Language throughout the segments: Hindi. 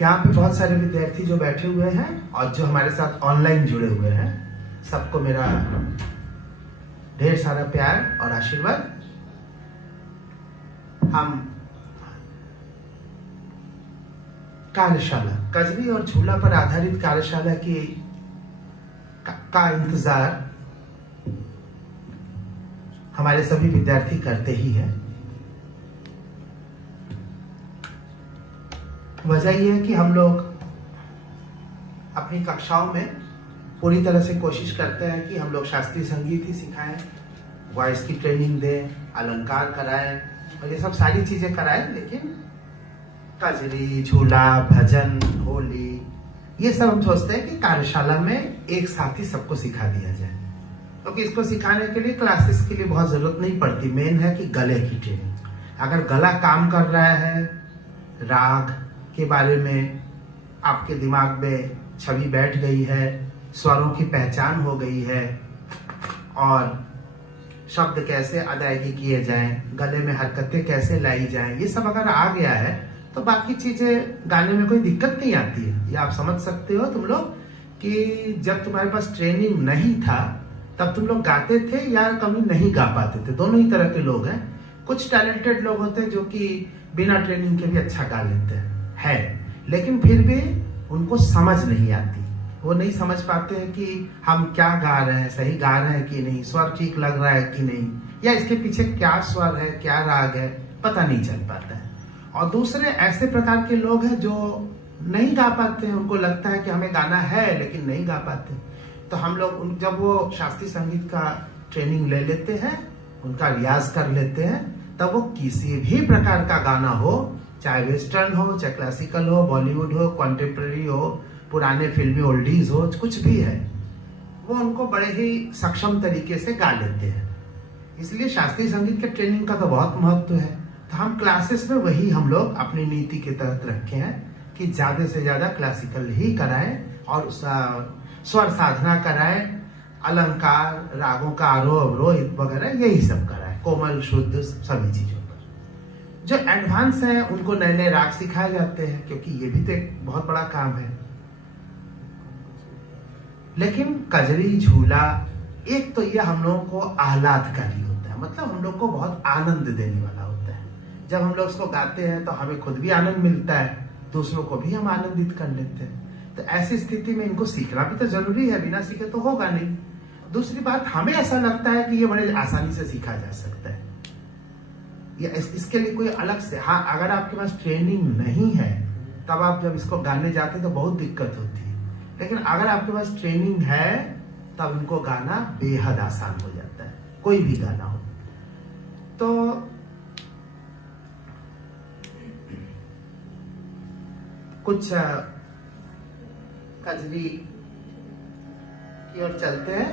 यहाँ पे बहुत सारे विद्यार्थी जो बैठे हुए हैं और जो हमारे साथ ऑनलाइन जुड़े हुए हैं, सबको मेरा ढेर सारा प्यार और आशीर्वाद। हम कार्यशाला कजरी और झूला पर आधारित कार्यशाला की का इंतजार हमारे सभी विद्यार्थी करते ही हैं। वजह यह है कि हम लोग अपनी कक्षाओं में पूरी तरह से कोशिश करते हैं कि हम लोग शास्त्रीय संगीत ही सिखाएं, वॉइस की ट्रेनिंग दें, अलंकार कराएं और ये सब सारी चीजें कराएं, लेकिन कजरी, झूला, भजन, होली, ये सब हम सोचते हैं कि कार्यशाला में एक साथ ही सबको सिखा दिया जाए, क्योंकि इसको सिखाने के लिए क्लासेस के लिए बहुत जरूरत नहीं पड़ती। मेन है कि गले की ट्रेनिंग। अगर गला काम कर रहा है, राग के बारे में आपके दिमाग में छवि बैठ गई है, स्वरों की पहचान हो गई है और शब्द कैसे अदायगी किए जाएं, गले में हरकतें कैसे लाई जाएं, ये सब अगर आ गया है तो बाकी चीजें गाने में कोई दिक्कत नहीं आती है। ये आप समझ सकते हो तुम लोग कि जब तुम्हारे पास ट्रेनिंग नहीं था तब तुम लोग गाते थे या कभी नहीं गा पाते थे। दोनों ही तरह के लोग हैं। कुछ टैलेंटेड लोग होते हैं जो कि बिना ट्रेनिंग के भी अच्छा गा लेते हैं, लेकिन फिर भी उनको समझ नहीं आती। वो नहीं समझ पाते हैं कि हम क्या गा रहे हैं, सही गा रहे हैं कि नहीं, स्वर ठीक लग रहा है कि नहीं, या इसके पीछे क्या स्वर है, क्या राग है, पता नहीं चल पाता है। और दूसरे ऐसे प्रकार के लोग हैं जो नहीं गा पाते हैं, उनको लगता है कि हमें गाना है लेकिन नहीं गा पाते। तो हम लोग जब वो शास्त्रीय संगीत का ट्रेनिंग ले लेते हैं, उनका रियाज कर लेते हैं, तब वो किसी भी प्रकार का गाना हो, चाहे वेस्टर्न हो, चाहे क्लासिकल हो, बॉलीवुड हो, कॉन्टेम्पररी हो, पुराने फिल्मी ओल्डीज हो, कुछ भी है, वो उनको बड़े ही सक्षम तरीके से गा लेते हैं। इसलिए शास्त्रीय संगीत के ट्रेनिंग का तो बहुत महत्व है। तो हम क्लासेस में वही हम लोग अपनी नीति के तहत रखे हैं कि ज्यादा से ज्यादा क्लासिकल ही कराएं और स्वर साधना कराएं, अलंकार, रागों का आरोह अवरोह वगैरह यही सब कराएं, कोमल शुद्ध सभी चीजों पर। जो एडवांस है उनको नए नए राग सिखाए जाते हैं, क्योंकि ये भी तो एक बहुत बड़ा काम है। लेकिन कजरी, झूला, एक तो ये हम लोगों को आह्लादकारी होता है, मतलब हम लोग को बहुत आनंद देने वाला होता है। जब हम लोग उसको गाते हैं तो हमें खुद भी आनंद मिलता है, दूसरों को भी हम आनंदित कर लेते हैं। तो ऐसी स्थिति में इनको सीखना भी तो जरूरी है, बिना सीखे तो होगा नहीं। दूसरी बात, हमें ऐसा लगता है कि ये बड़े आसानी से सीखा जा सकता है, या इसके लिए कोई अलग से, हाँ, अगर आपके पास ट्रेनिंग नहीं है तब आप जब इसको गाने जाते हैं तो बहुत दिक्कत होती है। लेकिन अगर आपके पास ट्रेनिंग है तब इनको गाना बेहद आसान हो जाता है, कोई भी गाना हो। तो कुछ कजरी की ओर चलते हैं,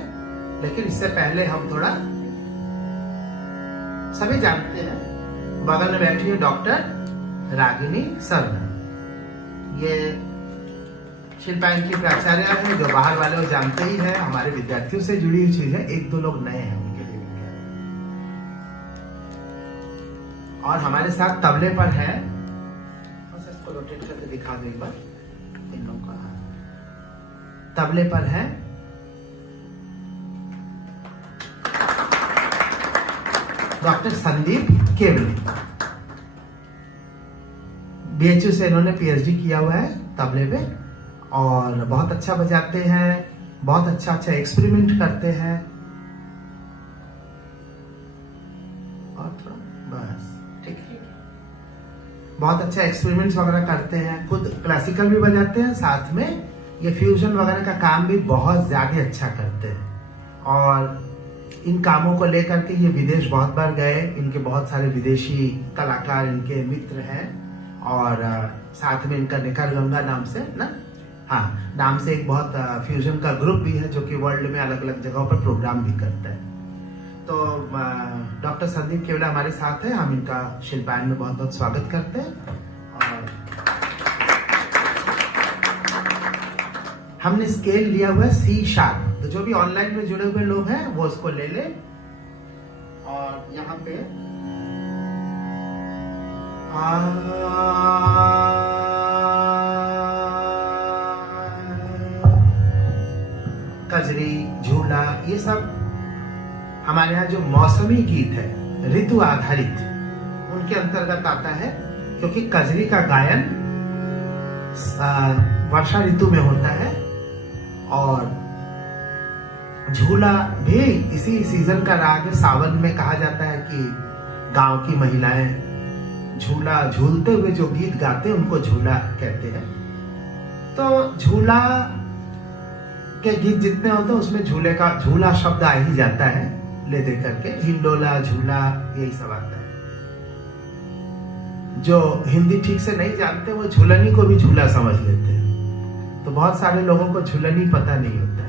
लेकिन इससे पहले हम थोड़ा, सभी जानते हैं, बगल में बैठी है डॉक्टर रागिनी सरना। ये शिल्पायन की प्राचार्य है, जो बाहर वाले वो जानते ही है, हमारे विद्यार्थियों से जुड़ी हुई चीज है। एक दो लोग नए हैं, उनके लिए भी। और हमारे साथ तबले पर है, इसको रोटेट करके दिखा दो एक बार, इन लोगों का। तबले पर है डॉक्टर संदीप केवली। बीएचयू से इन्होंने पीएचडी किया हुआ है तबले पे, और बहुत अच्छा बजाते हैं, बहुत अच्छा अच्छा एक्सपेरिमेंट करते हैं। और थोड़ा बस ठीक है, बहुत अच्छा एक्सपेरिमेंट्स वगैरह करते हैं, खुद क्लासिकल भी बजाते हैं, साथ में ये फ्यूजन वगैरह का काम भी बहुत ज्यादा अच्छा करते हैं। और इन कामों को लेकर के ये विदेश बहुत बार गए। इनके बहुत सारे विदेशी कलाकार इनके मित्र हैं, और साथ में इनका निकर गंगा नाम से नाम से एक बहुत फ्यूजन का ग्रुप भी है, जो कि वर्ल्ड में अलग अलग जगहों पर प्रोग्राम भी करता है। तो डॉक्टर संदीप केवला हमारे साथ है, हम इनका शिल्पायन में बहुत बहुत स्वागत करते हैं। और हमने स्केल लिया हुआ है सी शार्प, तो जो भी ऑनलाइन में जुड़े हुए लोग हैं वो इसको ले ले। और यहाँ पे आ सब हमारे यहाँ जो मौसमी गीत है, ऋतु आधारित, उनके अंतर्गत आता है, क्योंकि कजरी का गायन वर्षा ऋतु में होता है और झूला भी इसी सीजन का राग है। सावन में कहा जाता है कि गांव की महिलाएं झूला झूलते हुए जो गीत गाते हैं उनको झूला कहते हैं। तो झूला के गीत जितने होते हैं उसमें झूले का झूला शब्द आ ही जाता है, ले दे करके हिंडोला झूला यही सब आता है। जो हिंदी ठीक से नहीं जानते वो झूलनी को भी झूला समझ लेते हैं। तो बहुत सारे लोगों को झूलनी पता नहीं होता है।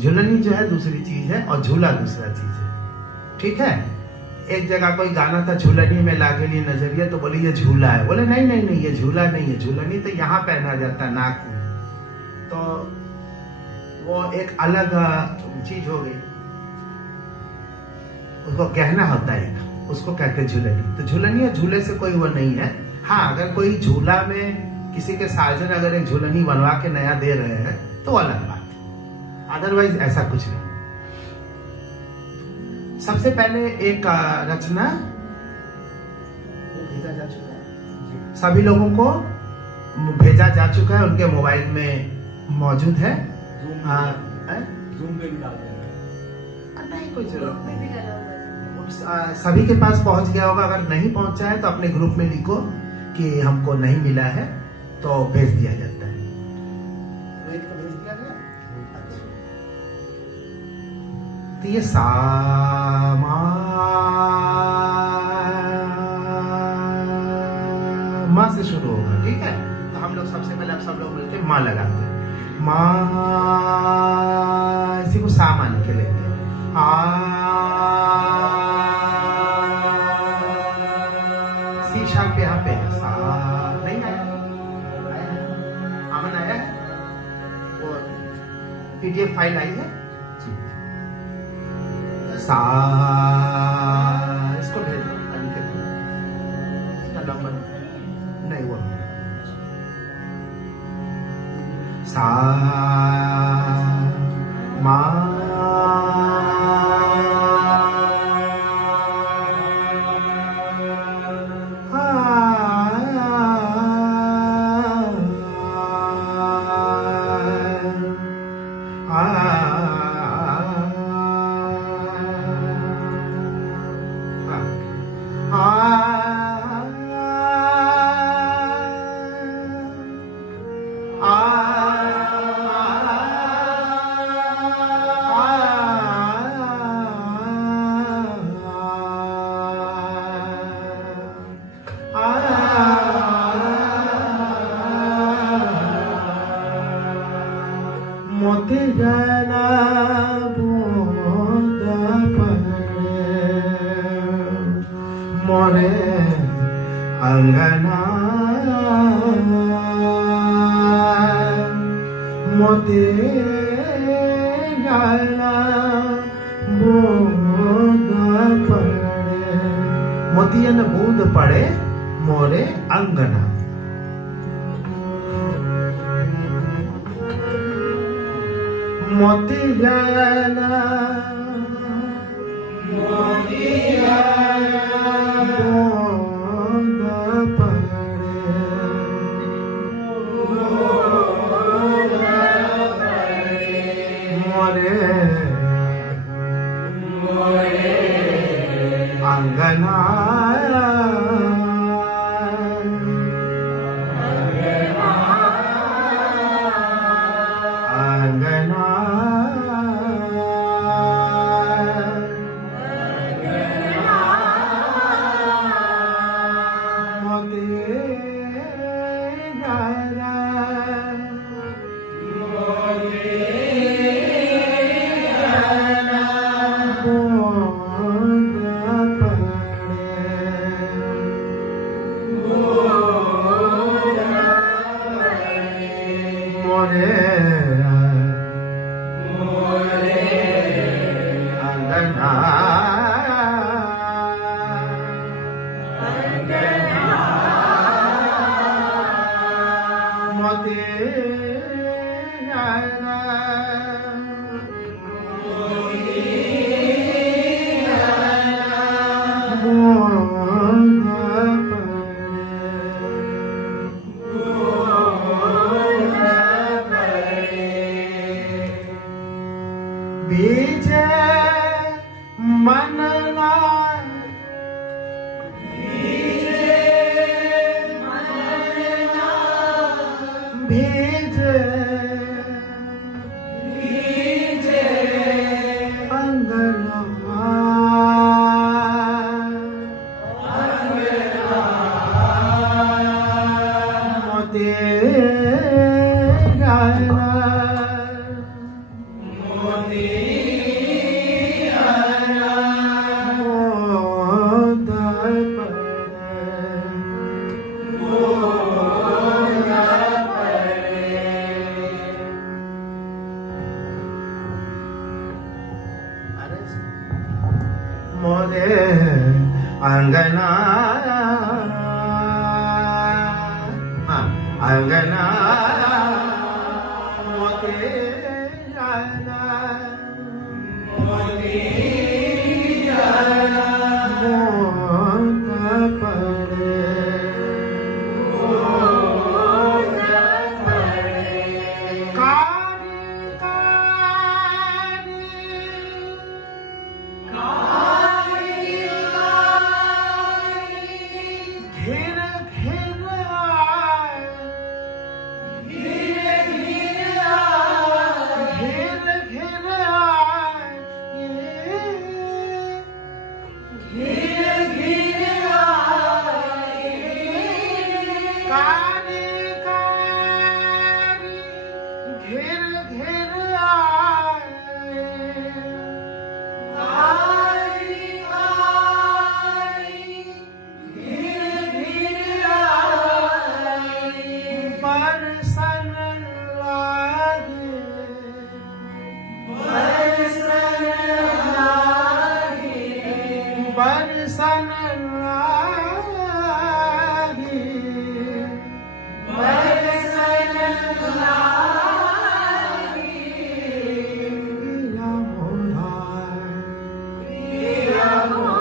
झूलनी जो है दूसरी चीज है और झूला दूसरा चीज है, ठीक है। एक जगह कोई गाना था, झूलनी में लागे लिए नजरिया, तो बोले ये झूला है। बोले नहीं नहीं नहीं, ये झूला नहीं है, झूलनी तो यहाँ पहना जाता है नाक में। तो वो एक अलग चीज हो गई, उसको गहना होता है, उसको कहते हैं झूलनी। तो झूलनी और झूले से कोई वो नहीं है। हाँ, अगर कोई झूला में किसी के साजन अगर एक झूलनी बनवा के नया दे रहे हैं तो अलग बात है, अदरवाइज ऐसा कुछ नहीं। सबसे पहले एक रचना भेजा जा चुका है, सभी लोगों को भेजा जा चुका है, उनके मोबाइल में मौजूद है। ज़ूम पे भी डालते हैं, नहीं कोई जरूरत नहीं, सभी के पास पहुंच गया होगा। अगर नहीं पहुंचा है तो अपने ग्रुप में लिखो कि हमको नहीं मिला है, तो भेज दिया जाता है। भेज दिया गया। तो ये माँ से शुरू होगा, ठीक है। तो हम लोग सबसे पहले सब लोग मिलकर माँ लगाते हैं। माँ, इसी को सा मान के लेते हैं। सी शार्प यहाँ पे है, सा नहीं आया, अमन आया है, वो पीडीएफ फाइल आई है। सा, इसको भेज दो, इसका नंबर नहीं, वो सा मा मोती गला बूंद पड़े मोरे अंगना, मोती गला बूंद पड़े, मोतियन बूंद पड़े मोरे अंगना। मोती गला बूंद पड़े मोरे अंगना, अंगना अंगना मोती जाना मोत पड़े कारी घिर घिर घिर घिर कारी कारी घिर घिर बरसन लागे बरसन लागे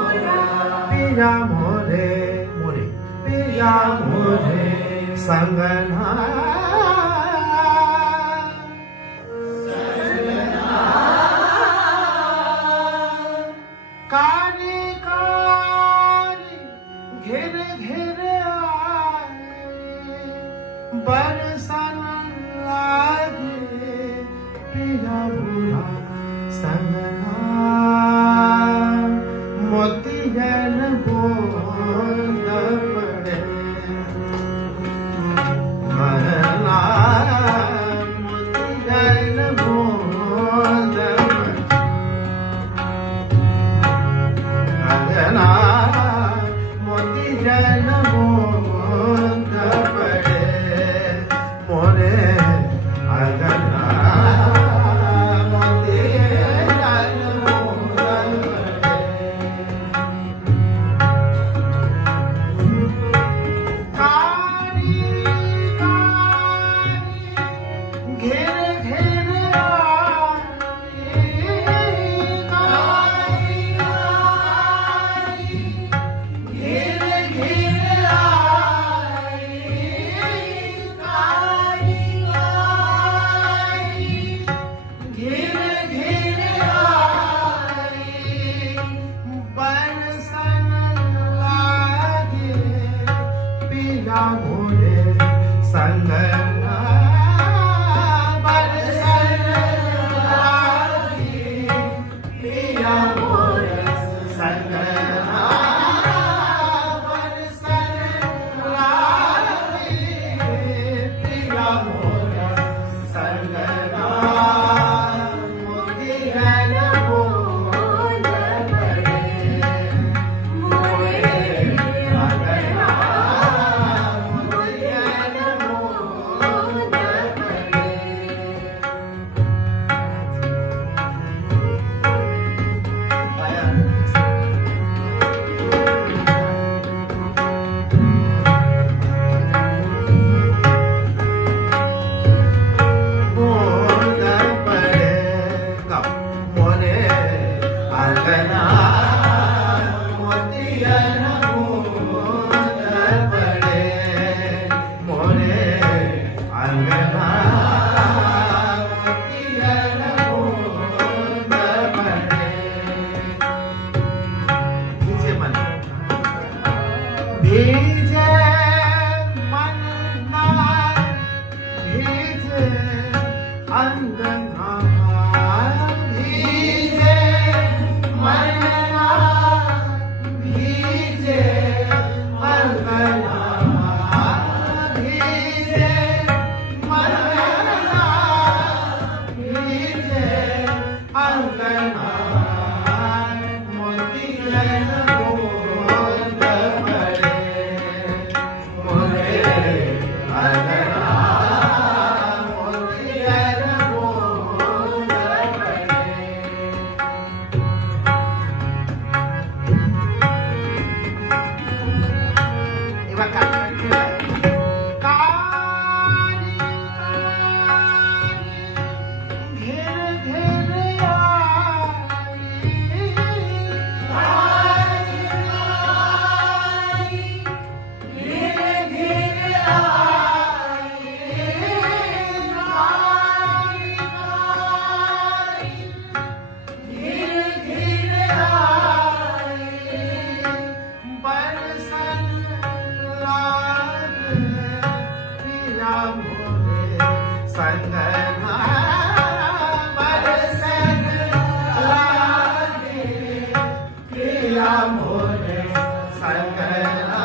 पिया मोरे मोरे पिया मोरे संगना कारी कारी घिर घिर बरसन लागे पिया बुरा संगना मोती जन बोल पड़े मरना मोती जन बोल अंगना मोती जन बोल पड़े मोरे अंगना मोती जन बोल पड़े कारी कारी घेर घेर बरसन लागे पिया मोरे संगना बरसन लागे पिया मोरे संगना बरसन लागे पिया मोरे संगना मोती जन बोल पड़े मोरे अंगना मोती जन बोल पड़े बोल पड़ेगा मोरे अंगना मोती जन बोल पड़े मोरे अंगना मोती जन बोल पड़े भीजे मन भीजे मन ना भीजे अंगना भीजे मन ना भीजे अंगना भीजे मन ना भीजे अंगना मोती जन बोल पड़े बरसन लागे पिया मोरे संगना बरसन लागे पिया मोरे संगना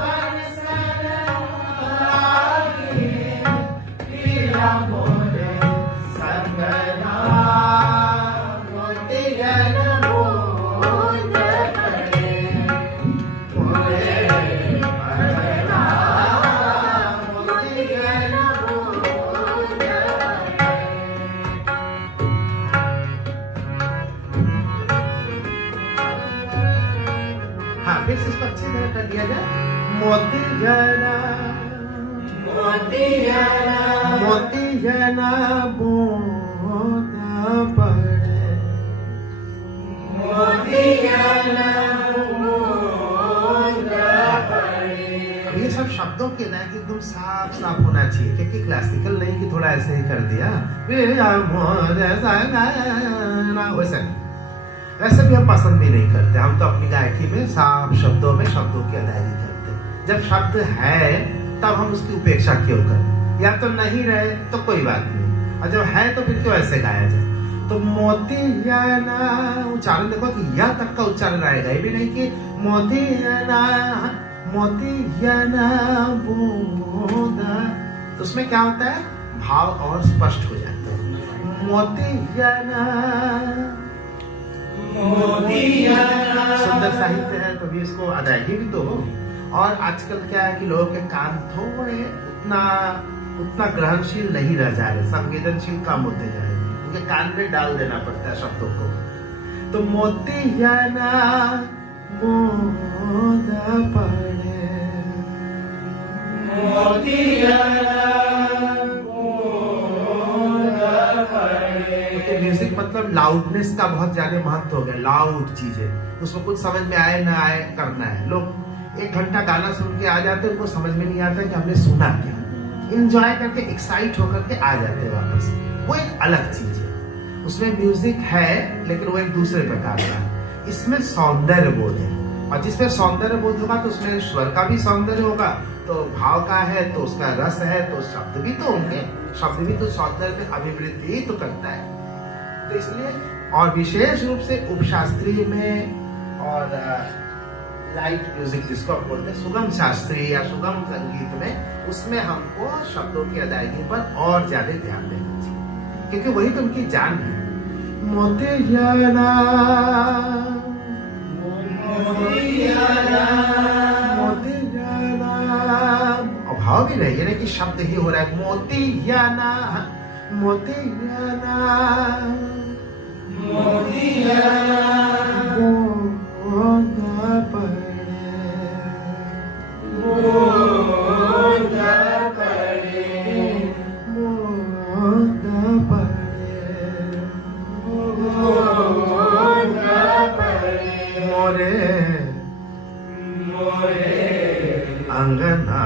बरसन लागे पिया मोरे संगना मोतियन बूंद पड़े मोरे अंगना मोतियन बूंद हाँ फिर से इसको अच्छी तरह कर दिया जाए मोतियना मोतियना मोतियना बूंद पड़े मोतियना बूंद पड़े। अब ये सब शब्दों के ना कि एकदम साफ साफ होना चाहिए क्योंकि क्लासिकल नहीं कि थोड़ा ऐसे ही कर दिया वैसा नहीं। वैसे भी हम पसंद भी नहीं करते, हम तो अपनी गायकी में साफ शब्दों में शब्दों की अदायगी करते हैं। जब शब्द है तब हम उसकी उपेक्षा क्यों करें, या तो नहीं रहे तो कोई बात नहीं, और जब है तो फिर क्यों ऐसे गाया जाए। तो मोतियाना उच्चारण देखो कि यह तक का उच्चारण आएगा, ये भी नहीं कि मोतियाना मोतियाना बूंदा, तो उसमें क्या होता है भाव और स्पष्ट हो जाते हैं। मोतियाना सुंदर साहित्य है तो भी इसको अदायगी भी तो होगी। और आजकल क्या है कि लोगों के कान थोड़े उतना ग्रहणशील नहीं रह जा रहे, संवेदनशील कम होते जा रहे, उनके कान में डाल देना पड़ता है शब्दों को। तो मोतियाना बूंद पड़े मोतियाना म्यूजिक मतलब लाउडनेस का बहुत ज्यादा महत्व हो गया। लाउड चीजें उसमें कुछ समझ में आए ना आए करना है। लोग 1 घंटा गाना सुन के आ जाते हैं, उनको समझ में नहीं आता कि हमने सुना क्या, एंजॉय करके एक्साइट होकर के आ जाते हैं वापस। वो एक अलग चीज है, उसमें म्यूजिक है लेकिन वो एक दूसरे प्रकार का है। इसमें सौंदर्य बोध है, और जिसमें सौंदर्य बोध होगा तो उसमें स्वर का भी सौंदर्य होगा, तो भाव का है तो उसका रस है, तो शब्द भी तो होंगे, शब्द भी तो सौंदर्य में अभिवृद्धि ही तो करता है। तो इसलिए और विशेष रूप से उपशास्त्रीय में और लाइट म्यूजिक जिसको आप बोलते हैं सुगम शास्त्रीय या सुगम संगीत में, उसमें हमको शब्दों की अदायगी पर और ज्यादा ध्यान देना चाहिए क्योंकि वही तो उनकी जान है। मोतियाना मोतियाना मोतियाना भाव भी नहीं है कि शब्द ही हो रहा है। मोतियाना मोतियाना मोतियाना बूंद पड़े बूंद पड़े बूंद पड़े बूंद पड़े मोरे मोरे अंगना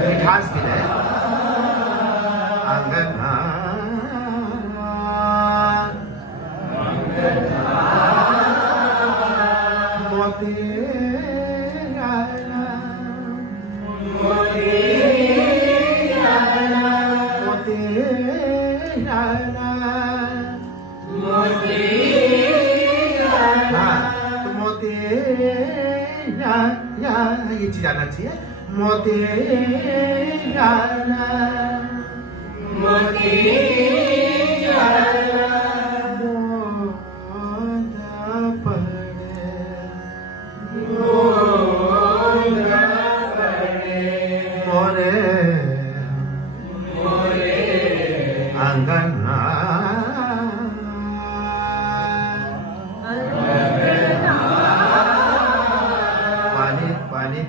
मिठास भी है अंगना मोतियाना मोतियाना मोतियाना मोतियाना ये चीज आना चाहिए। मोतियाना मोतियाना बूंद पड़े बूंद पड़े मोरे मोरे अंगना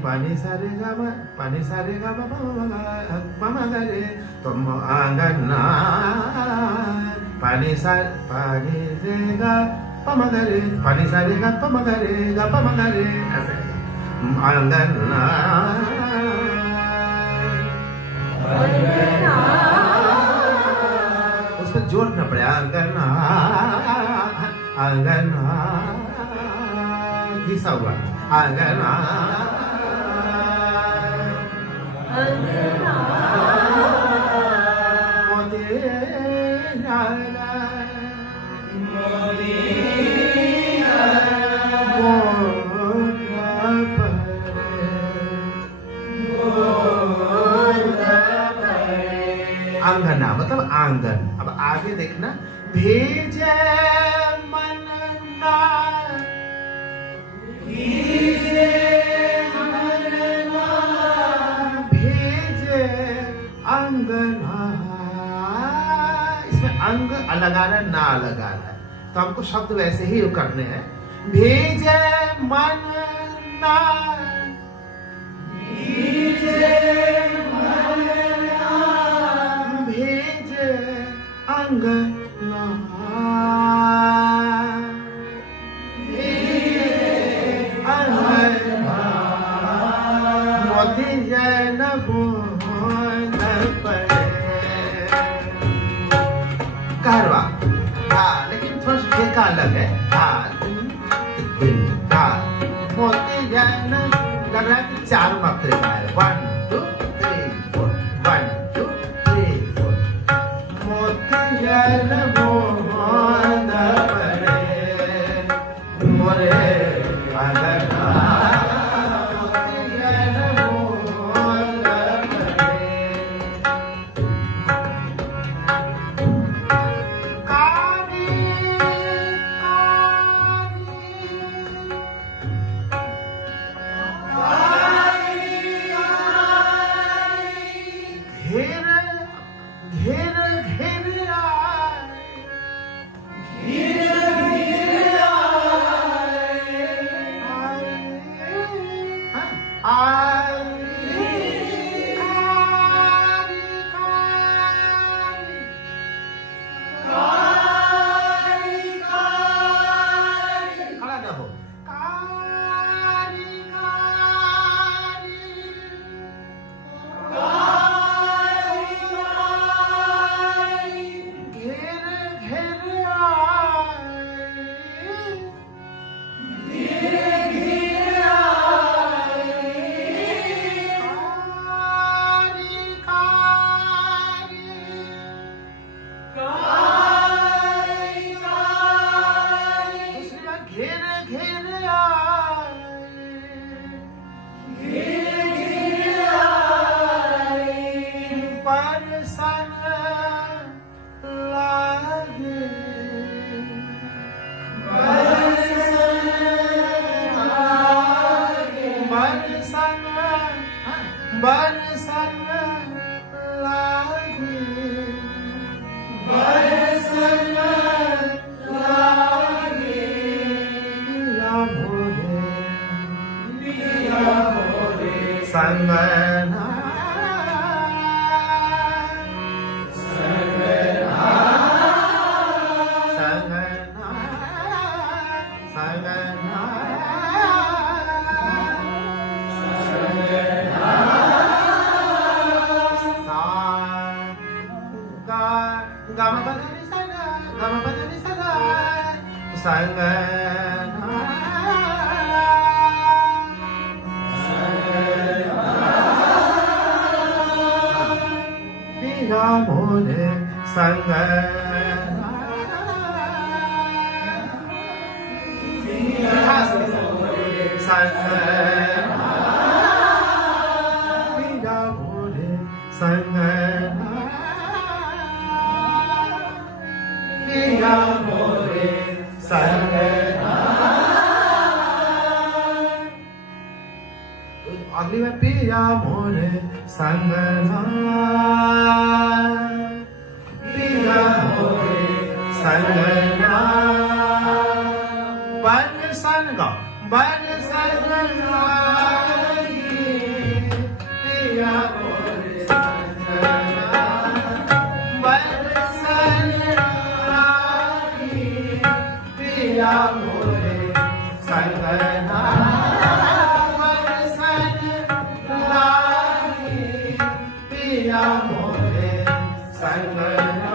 पानी सारे गामा मामा रे तुम आंगना पानी सा पानी रे गा पमा रे पानी सारे गा पमा रे ऐसे आंगना जोर रखना पड़ेगा। अंगना अंगना घिसा हुआ अंगना अंगना मतलब आंगन। अब आगे देखना, भेजे मन ना भेजे अंगना। इसमें अंग अलग आ रहा है, ना अलग आ रहा है, तो हमको शब्द वैसे ही करने हैं। भेजे मन ना अंगना अंगना मोती जन बोल पड़े कारवा। हाँ, लेकिन थोड़ा सा ठेका अलग है। मोती जन लग रहा है कि 4 मात्रे का है। 1 2 3 4 1 2 3 4 मोती जन बोल पड़े मोरे अंगना मोती जन बोल पड़े। कारी घेर घेर घेर खड़ा ना हो। बरसन लागे बरसन लागे पिया मोरे संगना संगना संगना संगना संगना पिया मोरे संगना संगना पिया मोरे संगना पिया मोरे संगना। अगली में पिया मोरे संगना पिया मोरे संगना बन सन गाओ बन सन पिया मोरे संगना बन सन पिया मोरे संगना पिया मोरे संगना।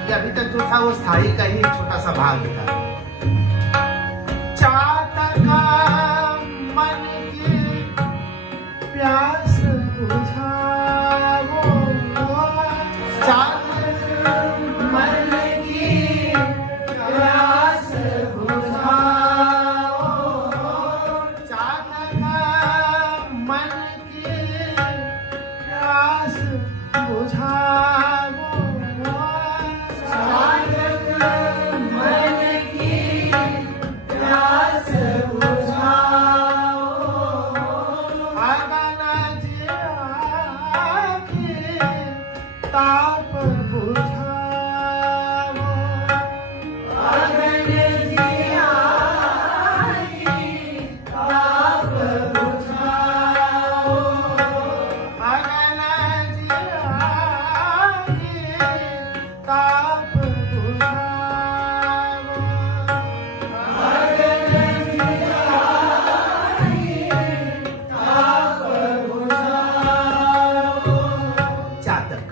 ये अभी तक जो था वो स्थाई का ही एक छोटा सा भाग था। चातक मन की प्यास बुझाओ, चातक मन की प्यास बुझाओ, चातक मन की प्यास बुझाओ, चातक मन की प्यास बुझाओ, अगन जिया के ताप बुझाओ, अगन जिया के ताप बुझाओ, अगन जिया के ताप बुझाओ, अगन जिया के ताप बुझाओ। चातक,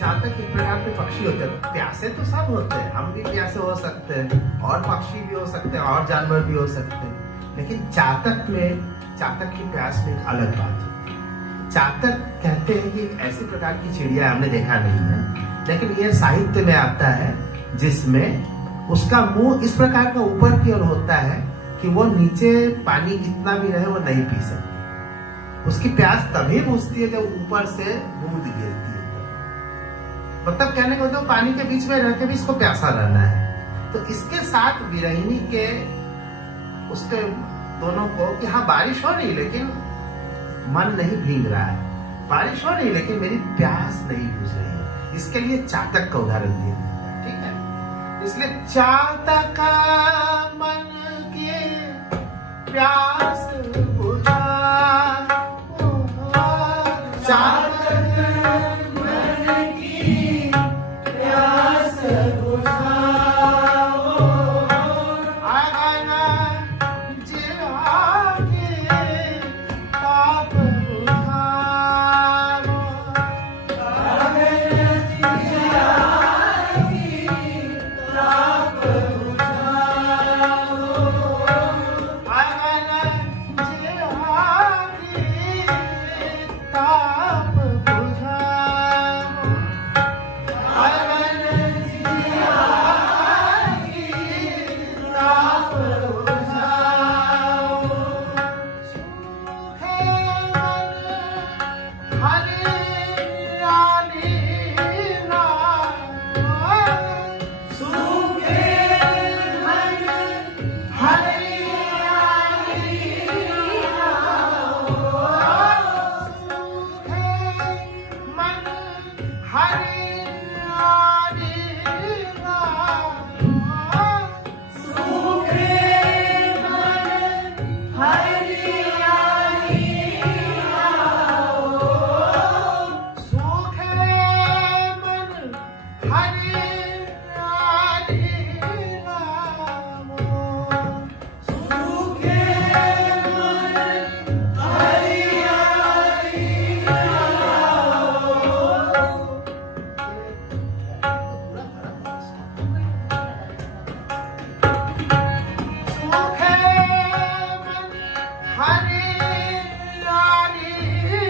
चातक एक प्रकार के पक्षी होते हैं। प्यासे तो सब होते हैं, हम भी प्यासे हो सकते हैं, और पक्षी भी हो सकते हैं, और जानवर भी हो सकते हैं, लेकिन चातक में, चातक की प्यास में एक अलग बात होती है। चातक कहते हैं कि एक ऐसी प्रकार की चिड़िया हमने देखा नहीं है, लेकिन यह साहित्य में आता है, जिसमें उसका मुंह इस प्रकार का ऊपर की ओर होता है कि वो नीचे पानी कितना भी रहे वो नहीं पी सकती। उसकी प्यास तभी बुझती है जब ऊपर से बूंद गिरती है। मतलब कहने को तो पानी के बीच में रह के भी इसको प्यासा रहना है। तो इसके साथ विरहिणी के उसके दोनों को कि हाँ बारिश हो रही लेकिन मन नहीं भीग रहा है, बारिश हो रही लेकिन मेरी प्यास नहीं बुझ रही है। इसके लिए चातक का उदाहरण दिया जाता है, ठीक है। इसलिए चातक मन की प्यास बुझाओ, चातक मन की प्यास बुझाओ, अगन जिया के ताप बुझाओ, अगन जिया के ताप बुझाओ, अगन जिया के ताप बुझाओ, अगन जिया के ताप बुझाओ। सूखे मन हरियाली लाओ, सूखे मन हरियाली लाओ, सूखे मन हरियाली लाओ, सूखे मन हरियाली लाओ, सूखे मन हरियाली लाओ, सूखे मन हरियाली सूखे मन हरियाली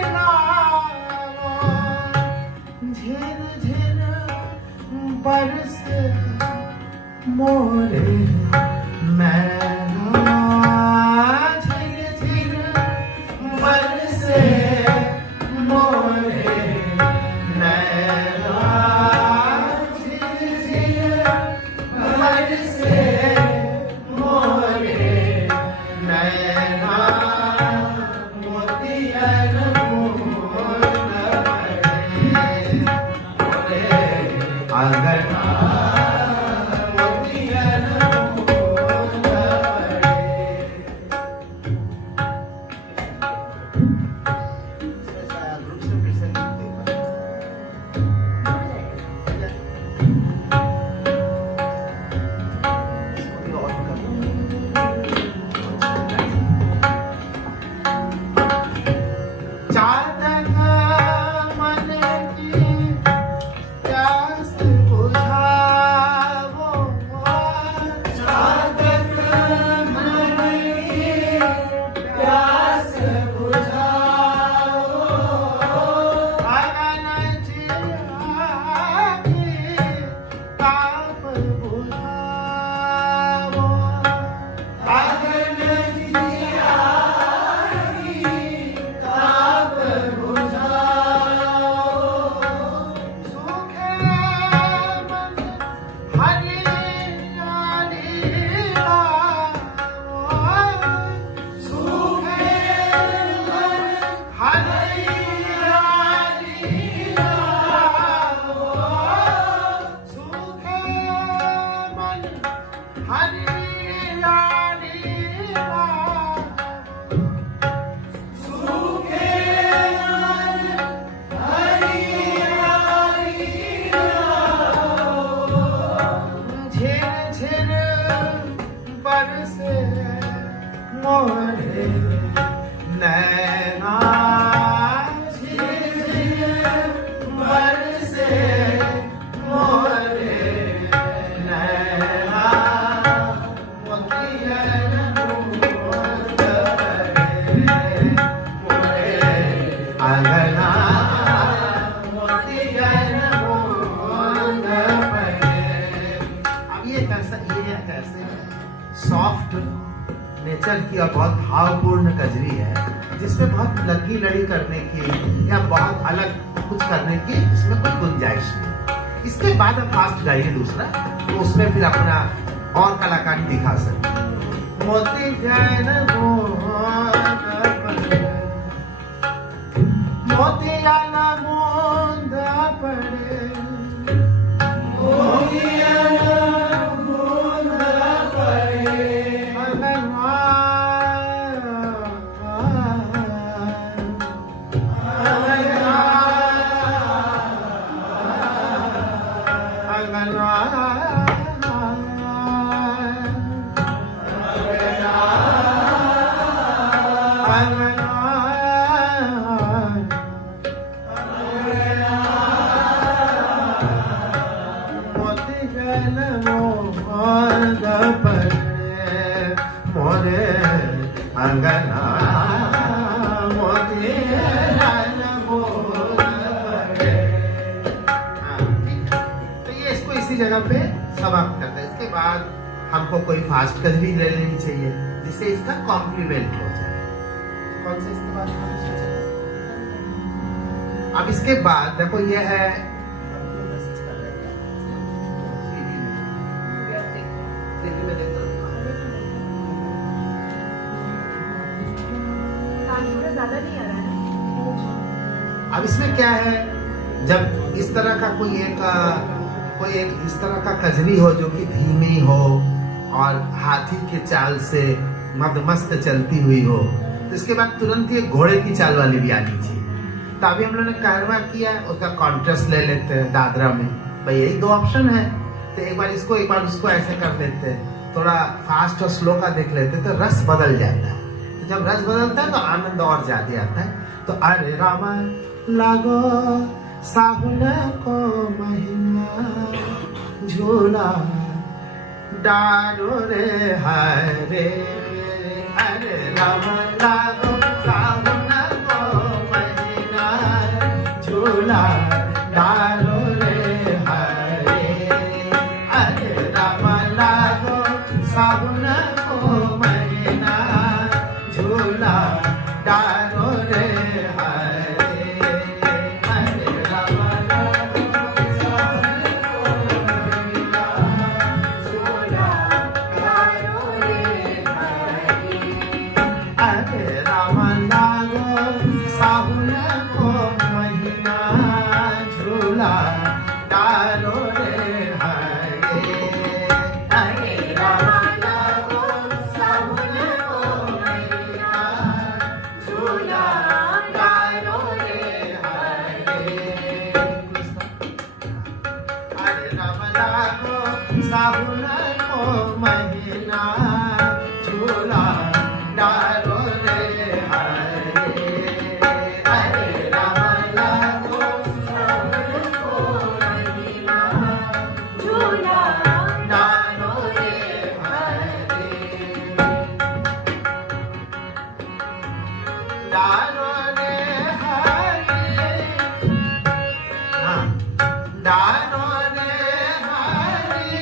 लाओ, झिर झिर बरसे मोरे मैना, झिर झिर बरसे मोरे मैना, झिर झिर बरसे मोरे नैना, मोतियन बूंद पड़े मोरे अंगना, मोतियन बूंद बुझाओ, अगन जियारी ताप बुझाओ, सूखे मन हरियाली लाओ, सूखे मन हरियाली लाओ, सूखे मन हरियाली लाओ, सूखे मन हरियाली लाओ, झिर झिर बरसे मोरे नैना, झिर झिर बरसे मोरे नैना, मोतियन बूंद पड़े मोरे अंगना, मोतियन बूंद पड़े। अब ये कैसे सॉफ्ट नेचर की और बहुत भावपूर्ण कजरी है, जिसमें बहुत लगी लड़ी करने की या बहुत अलग कुछ करने की इसमें कोई गुंजाइश नहीं। इसके बाद आप फास्ट गाइए दूसरा, तो उसमें फिर अपना और कलाकारी दिखा सकते हैं। मोती जैन मोतियाना बूंद पड़े, मोतियाना बूंद पड़े, मोरे अंगना, मोती तो ये इसको इसी जगह पे समाप्त करता है। इसके बाद हमको कोई फास्ट कजरी ले लेनी चाहिए जिससे इसका कॉम्प्लीमेंट हो जाए। कौन सा इसके बाद हमने सोचा? अब इसके बाद देखो ये है ज्यादा नहीं आ रहा है। अब इसमें क्या है, जब इस तरह का कोई एक इस तरह का कजरी हो जो कि धीमी हो और हाथी के चाल से मदमस्त चलती हुई हो, तो इसके बाद तुरंत ये घोड़े की चाल वाली भी आनी चाहिए। तो अभी हम लोगों ने कहरवा किया, उसका कॉन्ट्रास्ट ले लेते हैं दादरा में। भाई यही दो ऑप्शन है, तो एक बार इसको एक बार उसको ऐसे कर देते हैं, थोड़ा फास्ट और स्लो का देख लेते हैं, तो रस बदल जाता है। जब रस बदलता है तो आनंद और ज्यादा आता है। तो अरे रामा लागो साहुल को महीना, झूला डारो रे हरे, अरे रामा लागो साहुल को महीना, झूला डारो रे हरे, अरे रामा लागो साहुल को महीना, झूला डारो रे हरे, हरे राम राम सावन को महीना, झूला डारो रे हरे, हरे राम लागो सावन को महीना, झूला डारो रे हरे, हरे राम लागो सावन को महीना, झूला डारो रे हरे, हरे राम लागो सावन को महीना, झूला डारो रे हरे, हरे राम लागो सावन को महीना, झूला डारो रे हरे, डारो रे हरे, हाँ, डारो रे हरे,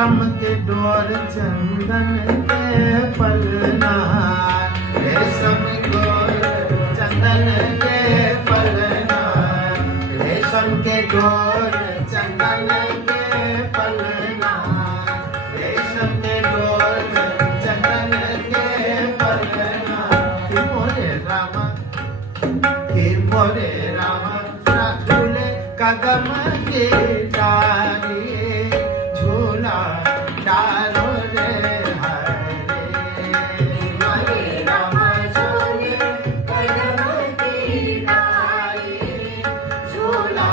रेशम के डोर चंदन के पलना, रेशम डोर चंदन के पलना, रेशम के डोर चंदन के पलना, रेशम के डोर चंदन के पलना। कि मोरे रामा झूले कदम के डाली, झूला डालो रे हरे। मोरे रामा झूले कदम की डाली, झूला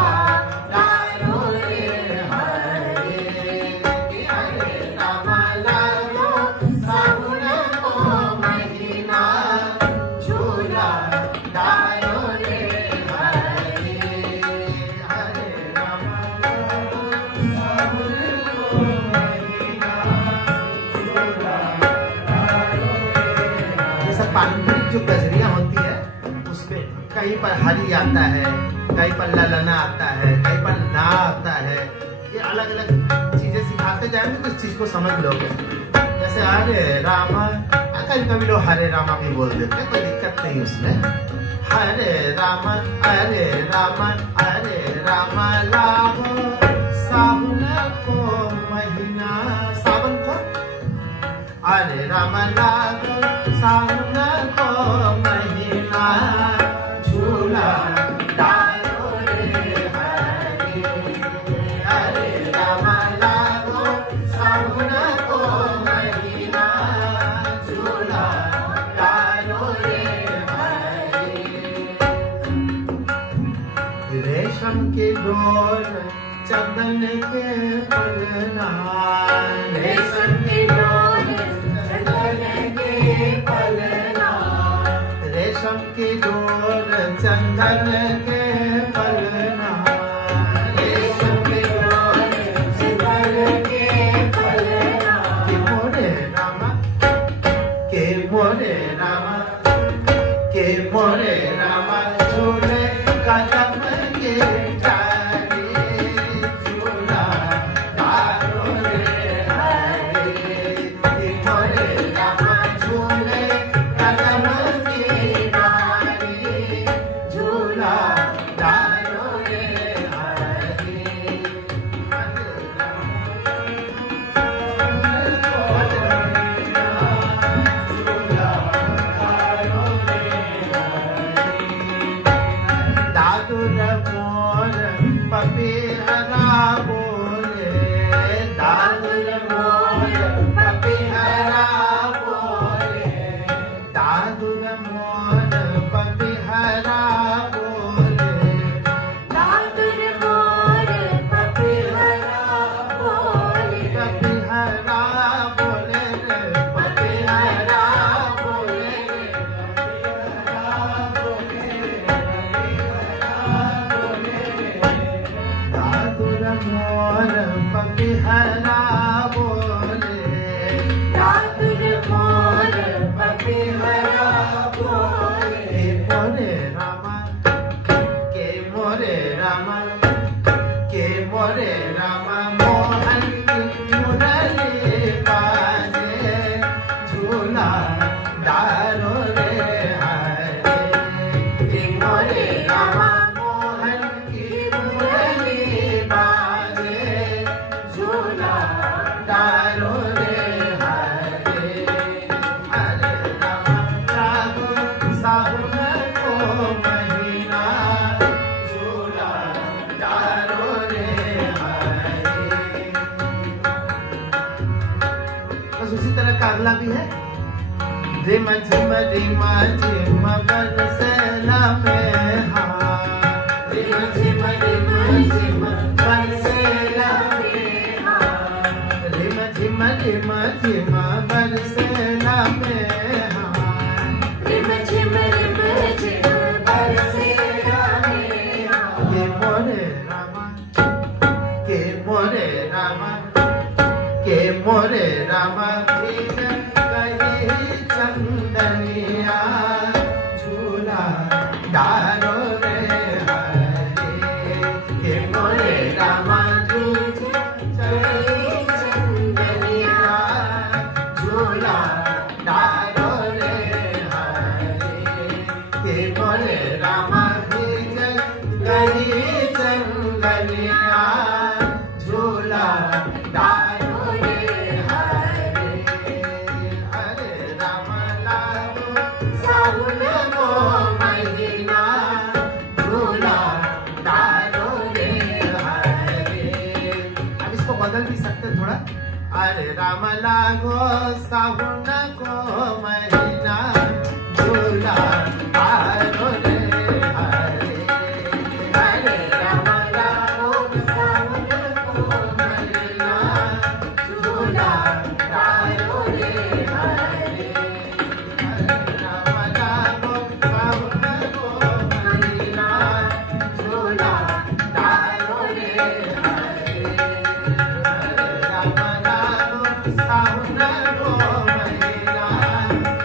डालो रे हरे। हरे रामा लागो सावन को महीना, झूला डालो रे हरे। हरे रामा लागो सावन को महीना, झूला डालो रे। ये सब पारंपरिक जो गजरियां होती है उसमें कहीं पर हरी आता है, कहीं पर ललना आता है, कहीं पर ना आता है। ये अलग अलग चीजें सिखाते जाएंगे तो इस चीज को समझ लोगे। जैसे हरे रामा, कभी कभी लोग हरे रामा भी बोल देते हैं, कोई दिक्कत नहीं उसमें। हरे रामा हरे रामा हरे रामा लागो सावन को महीना, सावन को हरे रामा लागो सावन को महीना, झूला डालो रे हरे। हरे रामा लागो सावन को महीना, झूला डालो रे हरे। रेशम के डोर चंदन के पलना, रेशम की डोर चंदन के पलना, रेशम की डोर चंदन के पलना, रेशम की डोर चंदन के पलना। के मोरे रामा, के मोरे रामा, के मोरे रामा झूले कदम के डाली, झूला डालो रे हरे। के मोरे रामा झूले कदम के डाली, झूला डालो रे हरे। दादुर मोर पपीहरा बोले, दादुर मोर पपीहरा बोले, दादुर मोर पपीहरा बोले, दादुर मोर पपीहरा बोले, पपीहरा बोले रे, पपीहरा बोले रे, दादुर मोर पपीहरा बोले, दादुर मोर पपीहरा बोले। के मोरे रामा, के मोरे रामा, के मोरे रामा मोहन की मुरली बाजे, झूला डालो रे हरे। के मोरे रामा मोहन की मुरली बाजे, झूला डालो रे हरे। हरे रामा लागो सावन को महीना, झूला डालो रे हरे। बस उसी तरह का अगला भी है। रिम झिम झिम बरसेला में हाँ, रिम झिम झिम बरसेला में हाँ, रिम झिम झिम बरसेला में हाँ। रिम झिम बरसेला मेरा, के मोरे रामा, के मोरे रामा, के मोरे रामा भीग गई चंदनिया, झूला डालो रे हरे। के मोरे रामा गई चंदनिया, राम लागो सावन को महीना झूला तारो रे हरे हरे राम लागो सावन को महीना झूला तारो रे हरे राम लागो सावन को महीना झूला तारो रे हरे राम लागो सावन को महीना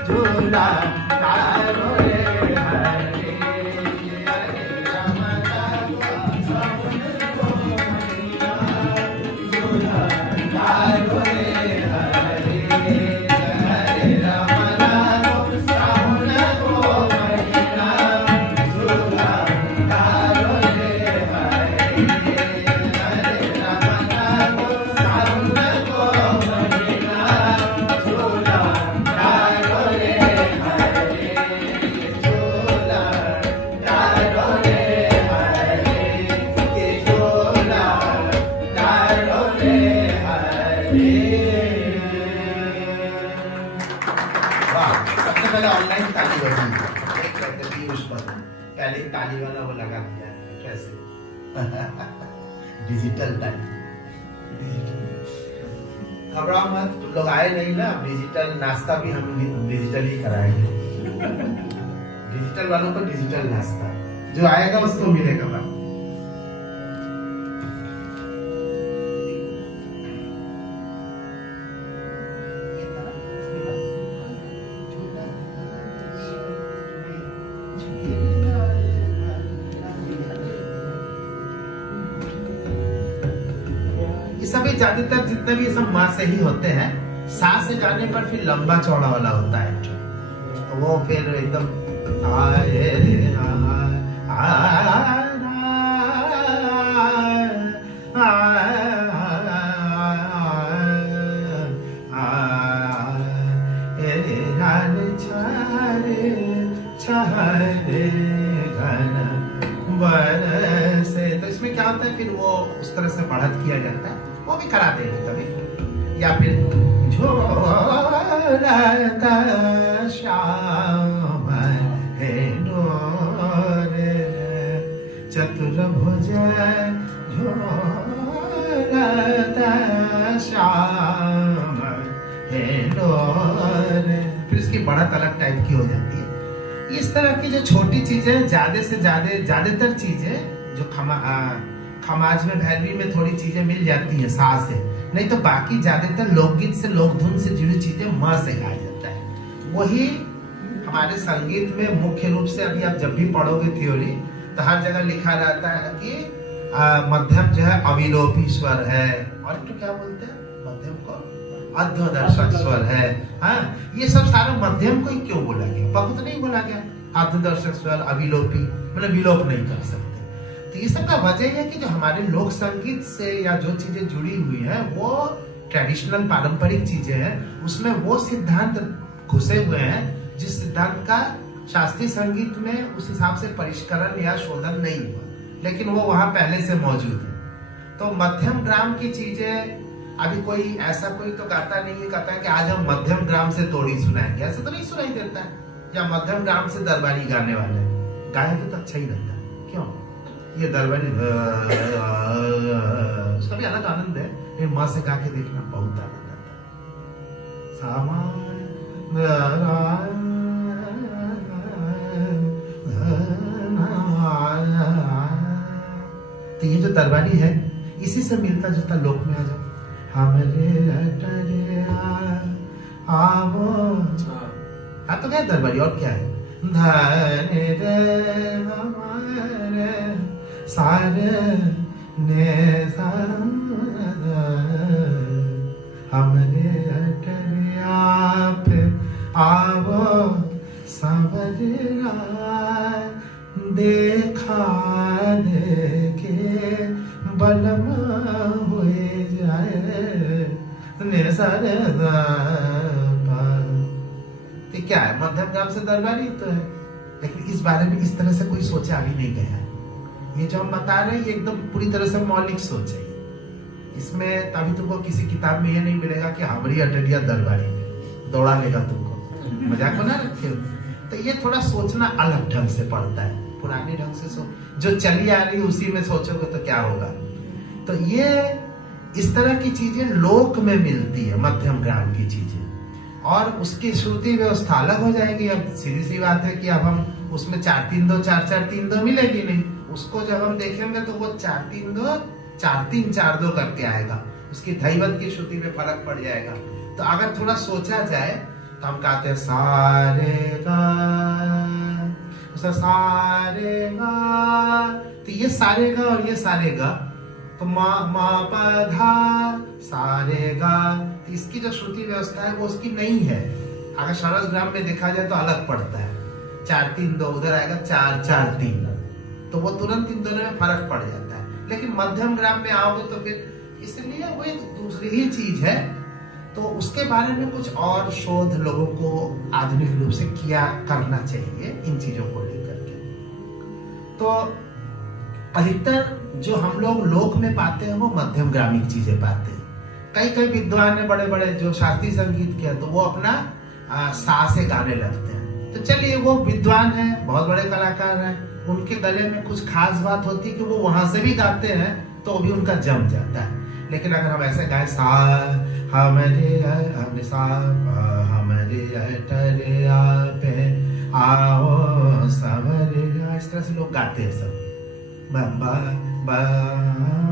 झूला तारो रे हरे राम लागो सावन को महीना झूला तारो रे हरे हरे राम लागो सावन को महीना झूला तारो रे हरे हरे राम लागो सावन को महीना झूला तारो रे हरे झूला तारो रे हरे के झूला तारो रे हरे। वाह, सबसे पहले ऑनलाइन ताली बजी एक करके पीयूष पर पहले ही ताली वाला वो लगा दिया कैसे डिजिटल ताली। घबराओ मत, तुम लोग आए नहीं ना, डिजिटल नाश्ता भी हम डिजिटल ही कराएंगे। डिजिटल वालों को डिजिटल नाश्ता, जो आएगा उसको मिलेगा बात। ये सभी ज्यादातर जितने भी सब माँ से ही होते हैं। सा से जाने पर फिर लंबा चौड़ा वाला होता है जो, वो फिर एकदम से, तो इसमें क्या होता है फिर वो उस तरह से बढ़त किया जाता है, वो भी करा देंगे कभी। या फिर झोलता श्याम है डोरे चतुर्भुज झोलता श्याम है डोरे, फिर इसकी बढ़त अलग टाइप की हो जाती है। इस तरह की जो छोटी चीजें, ज्यादा से ज्यादातर चीजें जो खमाज में भैरवी में थोड़ी चीजें मिल जाती है सा से, नहीं तो बाकी ज्यादातर लोकगीत से लोकधुन से जुड़ी चीजें म से गाया जाता है। वही हमारे संगीत में मुख्य रूप से अभी आप जब भी पढ़ोगे थ्योरी तो हर जगह लिखा रहता है कि मध्यम जो है अविलोपी स्वर है, और तो क्या बोलते हैं मध्यम को अध्वदर्शक स्वर है। हाँ, ये सब सारा मध्यम को ही क्यों बोला गया, पक तो नहीं बोला गया। अध्वदर्शक स्वर अविलोपी मतलब विलोप नहीं कर सकते। तो ये सब का वजह है कि जो हमारे लोक संगीत से या जो चीजें जुड़ी हुई है वो ट्रेडिशनल पारंपरिक चीजें हैं, उसमें वो सिद्धांत घुसे हुए हैं जिस सिद्धांत का शास्त्रीय संगीत में उस हिसाब से परिष्करण या शोधन नहीं हुआ, लेकिन वो वहां पहले से मौजूद है। तो मध्यम ग्राम की चीजें अभी कोई ऐसा कोई तो गाता नहीं है, कहता है कि आज हम मध्यम ग्राम से तोड़ी सुनाएंगे, ऐसा तो नहीं सुनाई देता है। या मध्यम ग्राम से दरबारी गाने वाले गाए तो अच्छा ही रहता है। क्यों? ये दरबारी उसका भी अलग आनंद है, लेकिन माँ से गा के देखना बहुत आनंद आता है। तो ये जो दरबारी है इसी से मिलता जुलता लोक में आ जाओ। हमरे आवो हाँ तो क्या है दरबारी, और क्या है धने रे हमारे सारे ने हमरे अटरिया पे आवो सबरिया देखा देखे बलमा हुए जाए ने सारे क्या है मध्यम ग्राम से दरबारी तो है, लेकिन इस बारे में इस तरह से कोई सोचा अभी नहीं गया है। ये जो हम बता रहे हैं ये एकदम पूरी तरह से मौलिक सोच है। इसमें तभी तुमको किसी किताब में ये नहीं मिलेगा कि हमारी अटरिया दरबारी में दौड़ा लेगा तुमको, मजाक बना रखे हो। तो ये थोड़ा सोचना अलग ढंग से पड़ता है, पुराने ढंग से जो चली आ रही उसी में सोचोगे तो क्या होगा। तो ये इस तरह की चीजें लोक में मिलती है, मध्यम ग्राम की चीजें, और उसकी श्रुति व्यवस्था अलग हो जाएगी। अब सीधी सी बात है कि अब हम उसमें 4-3-2 4-4-3-2 मिलेगी नहीं, उसको जब हम देखेंगे तो वो 4-3-2 4-3-4-2 करके आएगा, उसकी धैवत की श्रुति में फर्क पड़ जाएगा। तो अगर थोड़ा सोचा जाए तो हम कहते हैं सारे गा, सारे गा, तो ये सारे गा और ये सारे गा, तो मा मा पा धा सारे गा, तो इसकी जो श्रुति व्यवस्था है वो उसकी नहीं है। अगर सरस ग्राम में देखा जाए तो अलग पड़ता है, 4-3-2 उधर आएगा 4-4-3, तो वो तुरंत इन दोनों में फर्क पड़ जाता है। लेकिन मध्यम ग्राम में आओगे तो फिर इसलिए वो एक दूसरी ही चीज है। तो उसके बारे में कुछ और शोध लोगों को आधुनिक रूप से किया करना चाहिए इन चीजों को लेकर के। तो अधिकतर जो हम लोग लोक में पाते हैं वो मध्यम ग्रामीण चीजें पाते हैं। कई विद्वान है बड़े बड़े जो शास्त्रीय संगीत के हैं, तो वो अपना सा से गाने लगते हैं। तो चलिए वो विद्वान है, बहुत बड़े कलाकार हैं, उनके गले में कुछ खास बात होती है कि वो वहां से भी गाते हैं तो भी उनका जम जाता है। लेकिन अगर हम ऐसे गाए सा हमारे हमने सा हमारे पे आओ सवरे, इस तरह से लोग गाते हैं सब।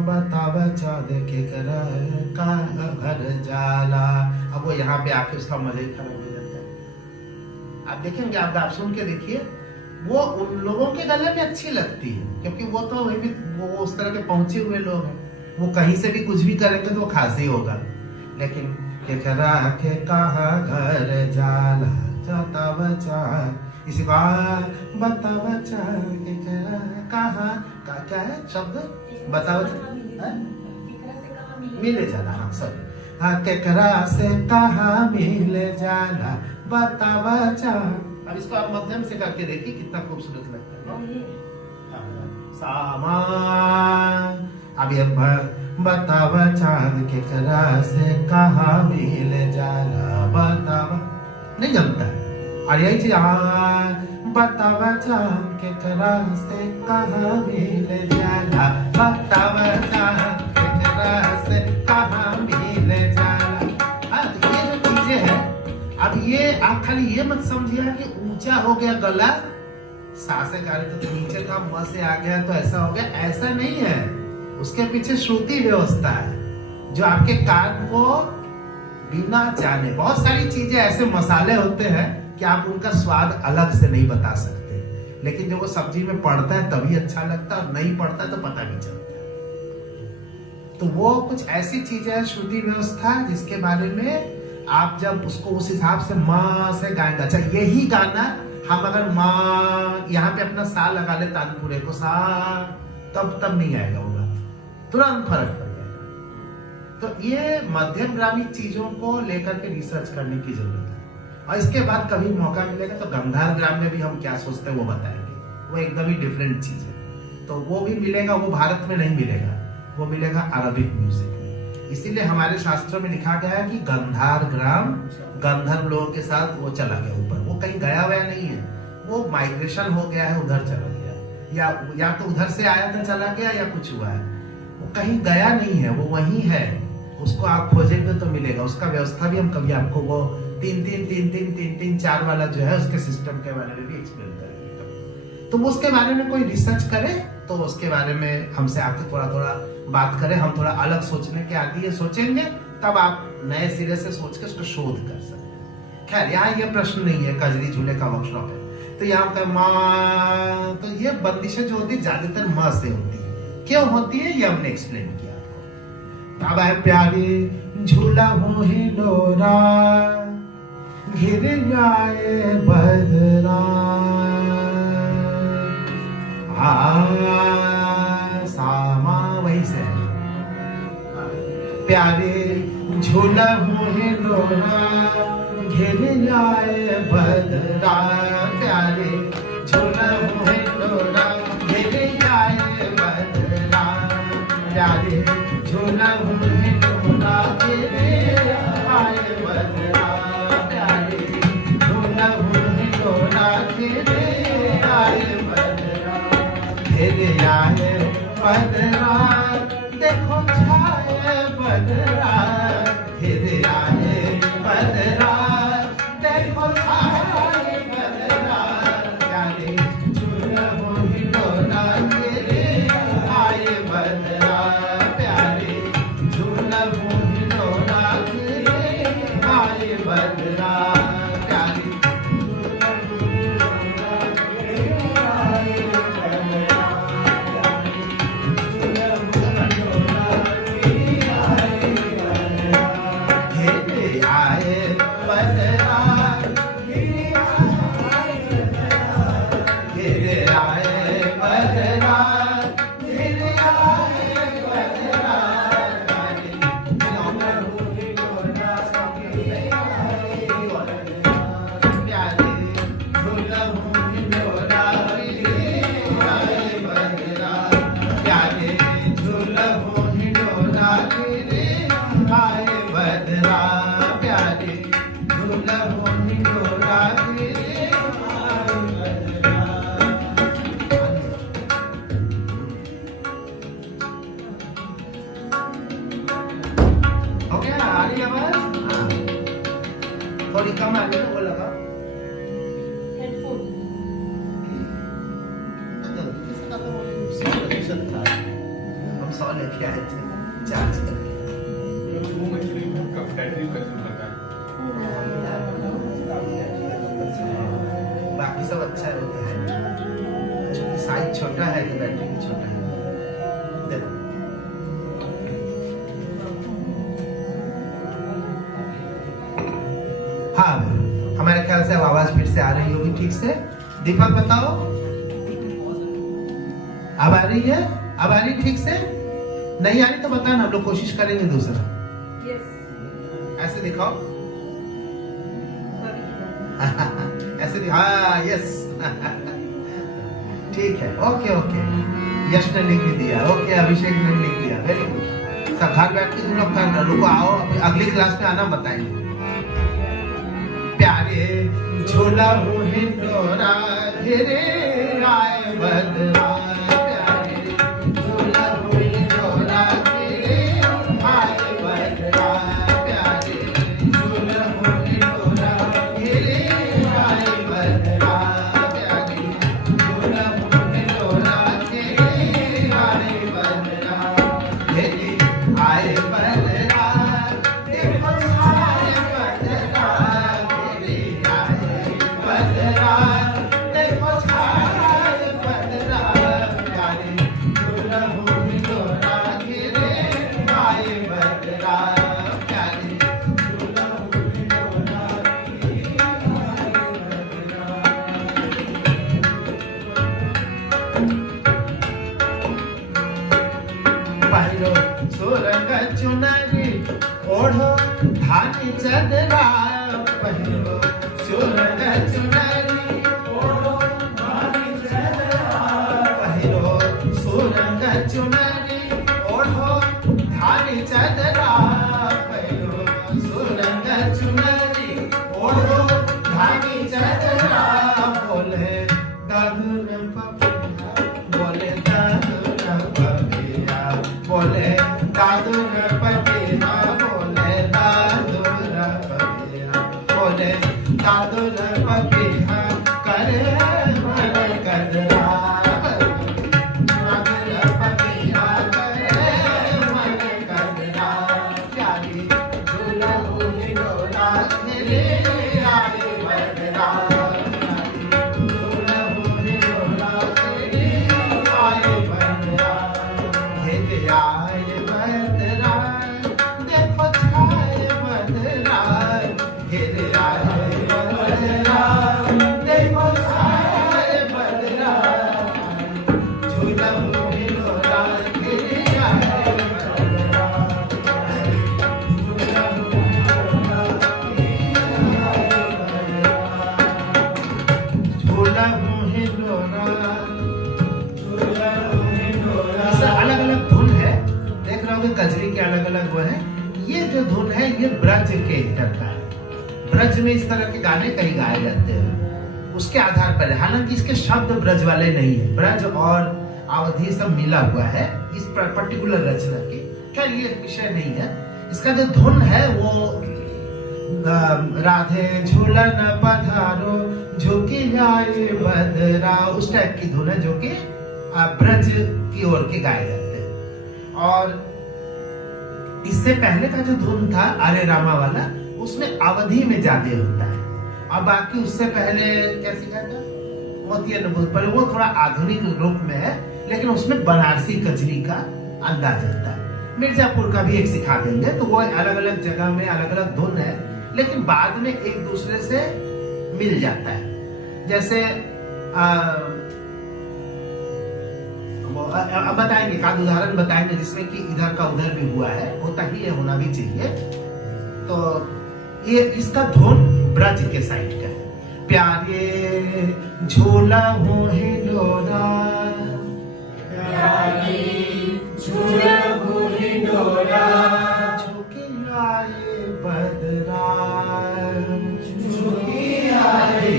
बता बचा देखे कर का घर जाला, अब वो यहाँ पे आके उसका मजा ही खराब हो जाता है। आप देखेंगे, आप सुन के देखिए, वो उन लोगों के गले में अच्छी लगती है क्योंकि वो तो वही भी वो उस तरह के पहुंचे हुए लोग हैं, वो कहीं से भी कुछ भी करेंगे तो वो खास ही होगा। लेकिन केकरा के कहा घर जाला जाता बचा, इसी का बता बचा केकरा कहा का क्या है शब्द, बता बचा मिले जाला, हाँ सॉरी, हाँ केकरा से कहा मिले जाला बता बचा। अब इसको आप मध्यम से करके देखिए कितना खूबसूरत लगता है। सामा अब ये बतावा चांद के करा से कहा मिल जाला, बतावा नहीं जमता है। और यही चीज बतावा चांद के करा से कहा मिल जाला, बतावा चांद के करा से कहा मिल जाला। तो ये जो चीजें हैं, अब ये आप खाली ये मत समझिए कि ऊंचा हो गया गला, सासे गा रहे तो नीचे का म से आ गया तो ऐसा हो गया, ऐसा नहीं है। उसके पीछे श्रुति व्यवस्था है जो आपके कान को बिना जाने, बहुत सारी चीजें ऐसे मसाले होते हैं कि आप उनका स्वाद अलग से नहीं बता सकते, लेकिन जब वो सब्जी में पड़ता है तभी अच्छा लगता है, और नहीं पड़ता है तो पता नहीं चलता। तो वो कुछ ऐसी चीजें है श्रुति व्यवस्था जिसके बारे में आप जब उसको उस हिसाब से माँ से गाएंगे। अच्छा यही गाना हम अगर माँ यहाँ पे अपना सा लगा ले तानपुरे को सा, तब नहीं आएगा वो बात, तुरंत फर्क पड़ जाएगा। तो ये मध्यम ग्रामीण चीजों को लेकर के रिसर्च करने की जरूरत है। और इसके बाद कभी मौका मिलेगा तो गंधार ग्राम में भी हम क्या सोचते हैं वो बताएंगे, वो एकदम ही डिफरेंट चीज है। तो वो भी मिलेगा, वो भारत में नहीं मिलेगा, वो मिलेगा अरबिक म्यूजिक में। इसीलिए हमारे शास्त्रों में लिखा गया है कि गंधार ग्राम गंधर्व लोगों के साथ वो चला गया ऊपर, वो कहीं गया हुआ नहीं है, वो माइग्रेशन हो गया है, उधर चला गया, या तो उधर से आया था चला गया या कुछ हुआ है, वो कहीं गया नहीं है, वो वहीं है। उसको आप खोजेंगे तो मिलेगा। उसका व्यवस्था भी हम कभी आपको वो 3-3-3-3-3-3-4 वाला जो है उसके सिस्टम के बारे में भी एक्सप्लेन करेंगे। तो वो उसके बारे में कोई रिसर्च करे तो उसके बारे में हमसे आके थोड़ा थोड़ा बात करें, हम थोड़ा अलग सोचने के आदि है, सोचेंगे तब आप नए सिरे से सोच के उसको शोध कर सकते हैं। खैर यहाँ ये प्रश्न नहीं है, कजरी झूले का वर्कशॉप है तो यहाँ का माँ, तो ये बंदिशें जो होती है ज्यादातर माँ से होती है। क्यों होती है ये हमने एक्सप्लेन किया आपको। अब है प्यारे झूला मोहे लोरा घिर जाए बदरा, सामा वही से प्यारे झूला मोहे लोरा घिर जाए बदरा, प्यारे झूला मोहे लोरा घिर जाए बदरा, प्यारे झूला बदरा देखो छाए बदरा फिर आए बदरा देखो छाए बदरा प्यारे झूलमो हिलोरा तेरे आए बदरा प्यारे झूलमो हिलोरा तेरे आए बदरा प्यारे थोड़ी कम आ गई वो लगा हेडफोन हम 100 लेके आए थे चार्ज करके वो मछली का बैटरी का जो लगा बाकी सब अच्छा होता है क्योंकि साइज छोटा है तो बैटरी भी छोटा है देखो हाँ हमारे ख्याल से अब आवाज फिर से आ रही होगी ठीक से दीपक बताओ अब आ रही है अब आ रही ठीक से नहीं आ रही तो बताना हम लोग कोशिश करेंगे दूसरा यस ऐसे दिखाओ ऐसे हाँ यस ठीक है ओके ओके यश ने लिख भी दिया ओके अभिषेक ने लिख दिया वेरी गुड सब घर बैठ के तुम लोग करना रुको आओ अगली क्लास में आना बताएंगे प्यारे झूला हिंडोरा घेरे आए बदरा प्यारे झूला हिंडोरा घेरे आए बदरा प्यारे झूला हिंडोरा घेरे आए बदरा प्यारे झूला हिंडोरा घेरे आए बदरा घेरे आए बदरा देखो आए बदरा बदरा देखो छाए बदरा प्यारे झूलमो हिलोरा घेरे आए बदरा प्यारे झूलमो हिलोरा घेरे आए बदरा पहिरो सुरंग चुनरी ओढ़ो धानी चदरा पहिरो सुरंग चुनरी ओढ़ो धानी चदरा पहिरो सुरंग चुनरी ओढ़ो धानी चदरा पहिरो सुरंग चुनरी ओढ़ो धानी चदरा बोले दादुर पपिया बोले दादुर पपिया बोले दादुर पपिया बोले दादुर पपिया बोले दादुर पपिया करे मन कदरा दादुर पपिया करे मन कदरा प्यारी झूला हिलोरा घेरे आए बदरा झूला हिलोरा घेरे आए बदरा घेरे आए बदरा देखो छाए बदरा घेरे आए बदरा देखो छाए बदरा झूला हिलोरा घेरे आए बदरा झूला हिलोरा अलग अलग धुन है देख रहे होंगे कजरी के अलग अलग वो है ये जो धुन है ये ब्रज के इधर का है ब्रज में इस तरह के गाने कहीं गाए जाते हैं उसके आधार पर है हालांकि इसके शब्द ब्रज वाले नहीं है ब्रज और अवधि सब मिला हुआ है इस पर्टिकुलर रचना की। खैर ये विषय नहीं है। इसका जो धुन है वो राधे झूलन पधारो झुकी जाए बदरा, उस टाइप की धुन है जो कि ब्रज की ओर के गाए जाते हैं। और इससे पहले का जो धुन था अरे रामा वाला, उसमें अवधि में ज्यादा होता है। और बाकी उससे पहले क्या सिखा था मोती अनुभूत, पर वो थोड़ा आधुनिक रूप में है, लेकिन उसमें बनारसी कजरी का अंदाज होता है। मिर्जापुर का भी एक सिखा देंगे, तो वो अलग अलग जगह में अलग अलग धुन है, लेकिन बाद में एक दूसरे से मिल जाता है। जैसे अब बताएंगे, एक आध उदाहरण बताएंगे जिसमें कि इधर का उधर भी हुआ है, होता ही है, होना भी चाहिए। तो ये इसका धुन ब्रज के साइड का है। प्यारे झूला हो हिंडोरा, प्यारे झूला हो हिंडोरा, झुकी आए बदरा, झुकी आए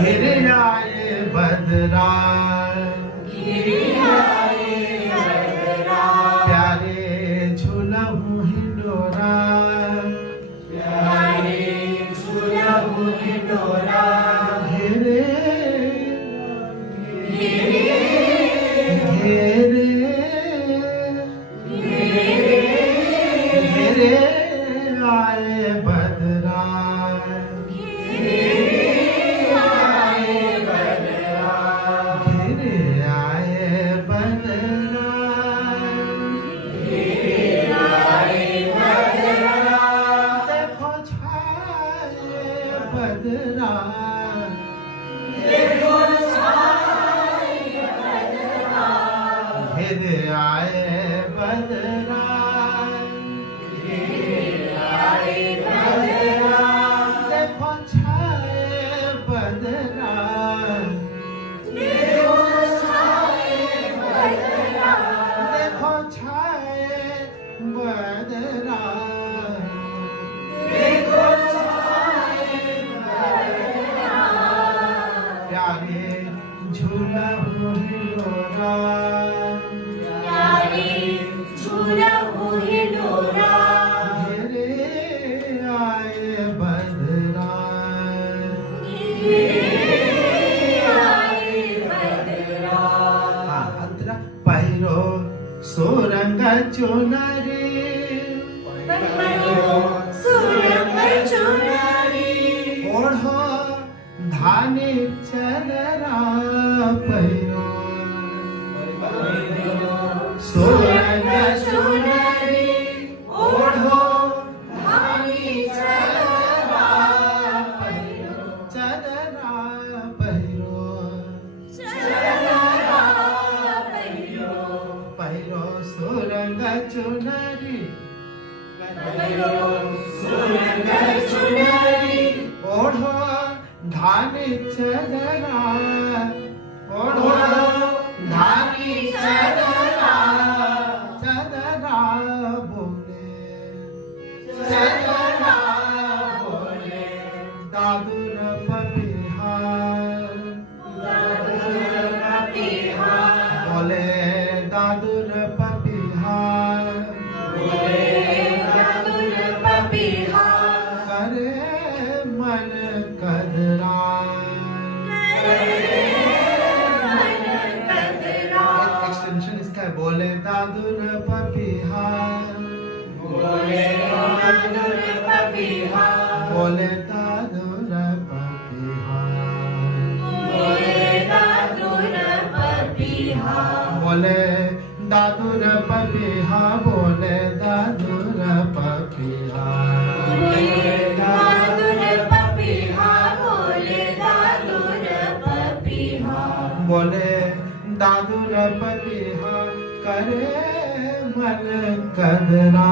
घिर आए बदरा, गिरी आए बदरा, प्यारे झूला हो हिंडोरा, प्यारे झूला हो हिंडोरा, घेरे गिरी घेरे घेरे आए बदरा, घेरे आए बदरा, देखो छाए बदरा, घेरे आए बदरा, देखो छाए बदरा, देखो छाए बदरा, प्यारे झूला हो हिंडोरा, प्यारे झूला हो हिंडोरा, घेरे आए बदरा, हाँ, अंतरा पहिरो सोरंग चुनरी, ओढ़ो धानी चलरा, पहिरो सोरंग चुनरी, ओढ़ो धानी चलरा, चलरा पहिरो, पहिरो सोरंग चुनरी, ओढ़ो धानी चलरा, ओढ़ो धानी चलरा, चलरा बोले, चलरा बोले, दादुर पपिहार, बोले दादुर पपिहार, करे मन कदरा, एक्सटेंशन इसका है, बोले दादुर पपिहार, बोले दादुर पपिहार, बोले दादुर पपिहार, बोले दादुर पपिहार, बोले दादुर पपिहार, करे मन कदरा,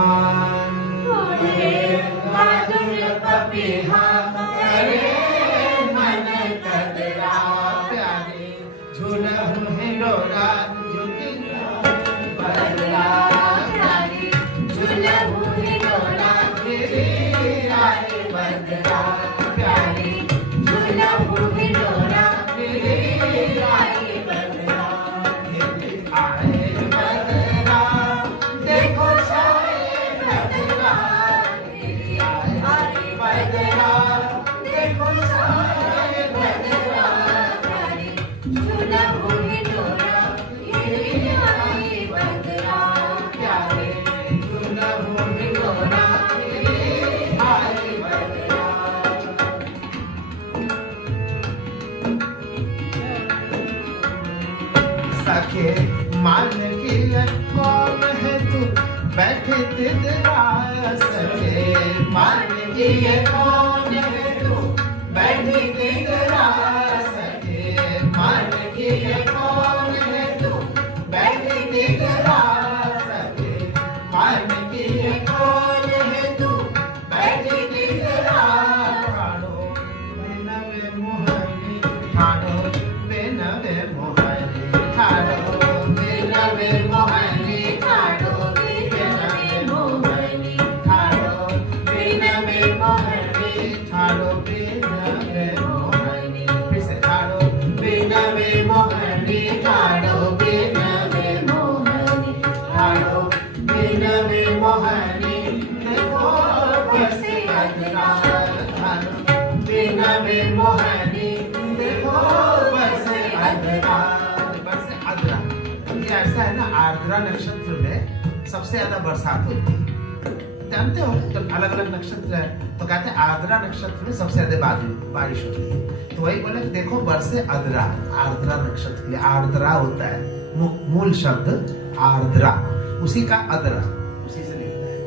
प्यारे झूला हो हिंडोरा, झुकी बदरा, घेरे आए बदरा, प्यारे झूला हो हिंडोरा, घेरे आए बदरा, घेरे मान की ये कौन है तू बैठे तितरा सके मान की ये कौन है तू बैठे तितरा सके मान की ये कौन है तू बैठे तितरा सके मान की ये कौन है तू बैठे तितरा ठाड़ो बेनवे मोहनी ठाड़ो बेनवे मोहनी ठाड़ो बेनवे मोहनी ठाड़ो बेनवे मोहनी ठाड़ो बेनवे मोहनी ठाड़ो बेनवे मोहनी फिर से ठाड़ो बेनवे मोहनी ठाड़ो बेनवे मोहनी ठाड़ो बेनवे मोहनी देखो बरसे अदरा ठाड़ो बेनवे मोहनी देखो बरसे अदरा बरसे अदरा ये ऐसा है ना आर्द्रा नक्षत्र में सबसे ज्यादा बरसात होती है जानते हो तो अलग अलग नक्षत्र है तो कहते हैं आर्द्रा नक्षत्र में सबसे ज्यादा बारिश होती है तो वही बोले कि देखो बरसे अदरा आर्द्रा नक्षत्र के लिए आर्द्रा होता है मूल शब्द आर्द्रा उसी का अदरा उसी से निकला है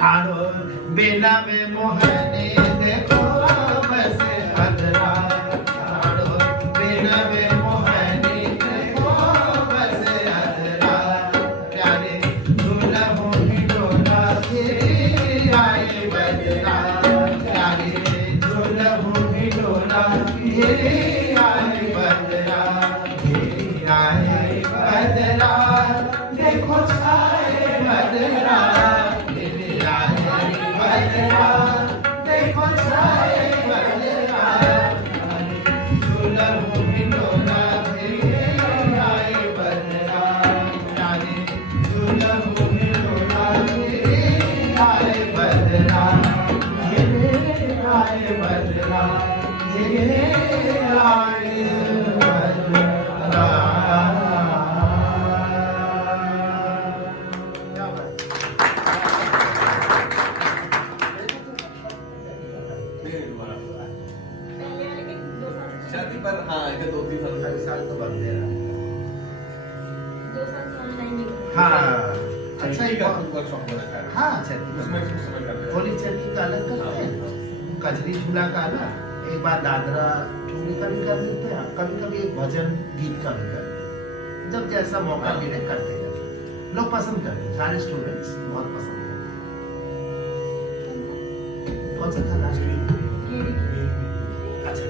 ठाड़ो बेनवे मोहनी देखो बरसे अदरा ठाड़ो बेनवे मोहनी देखो बरसे अदरा प्यारे दुल्हन की डोला फिर आए बदरा प्यारे दुल्हन की डोला फिर आए बदरा फिर आए बदरा देखो छाए बदरा फिर आए बदरा देखो छाए बदरा दुल्हन की डोला फिर आए बदरा प्यारे दुल्हन की डोला फिर आए बदरा फिर आए बदरा फिर आए बदरा क्या बात शादी पर हाँ ये 2-3 साल है साल तो बन दे रहा है 2 साल से ऑनलाइन नहीं हुआ। हाँ अच्छा ही का वर्कशॉप हो रखा है हाँ चैती उसमें उस समय करते हैं होली चैती का अलग करते हैं कजरी झूला का अलग एक बार दादरा झूले का भी कर लेते हैं कभी कभी भजन गीत का भी कर लेते हैं जब जैसा मौका मिले करते हैं लोग पसंद करते हैं सारे स्टूडेंट्स बहुत पसंद करते हैं कौन सा था लास्ट अच्छा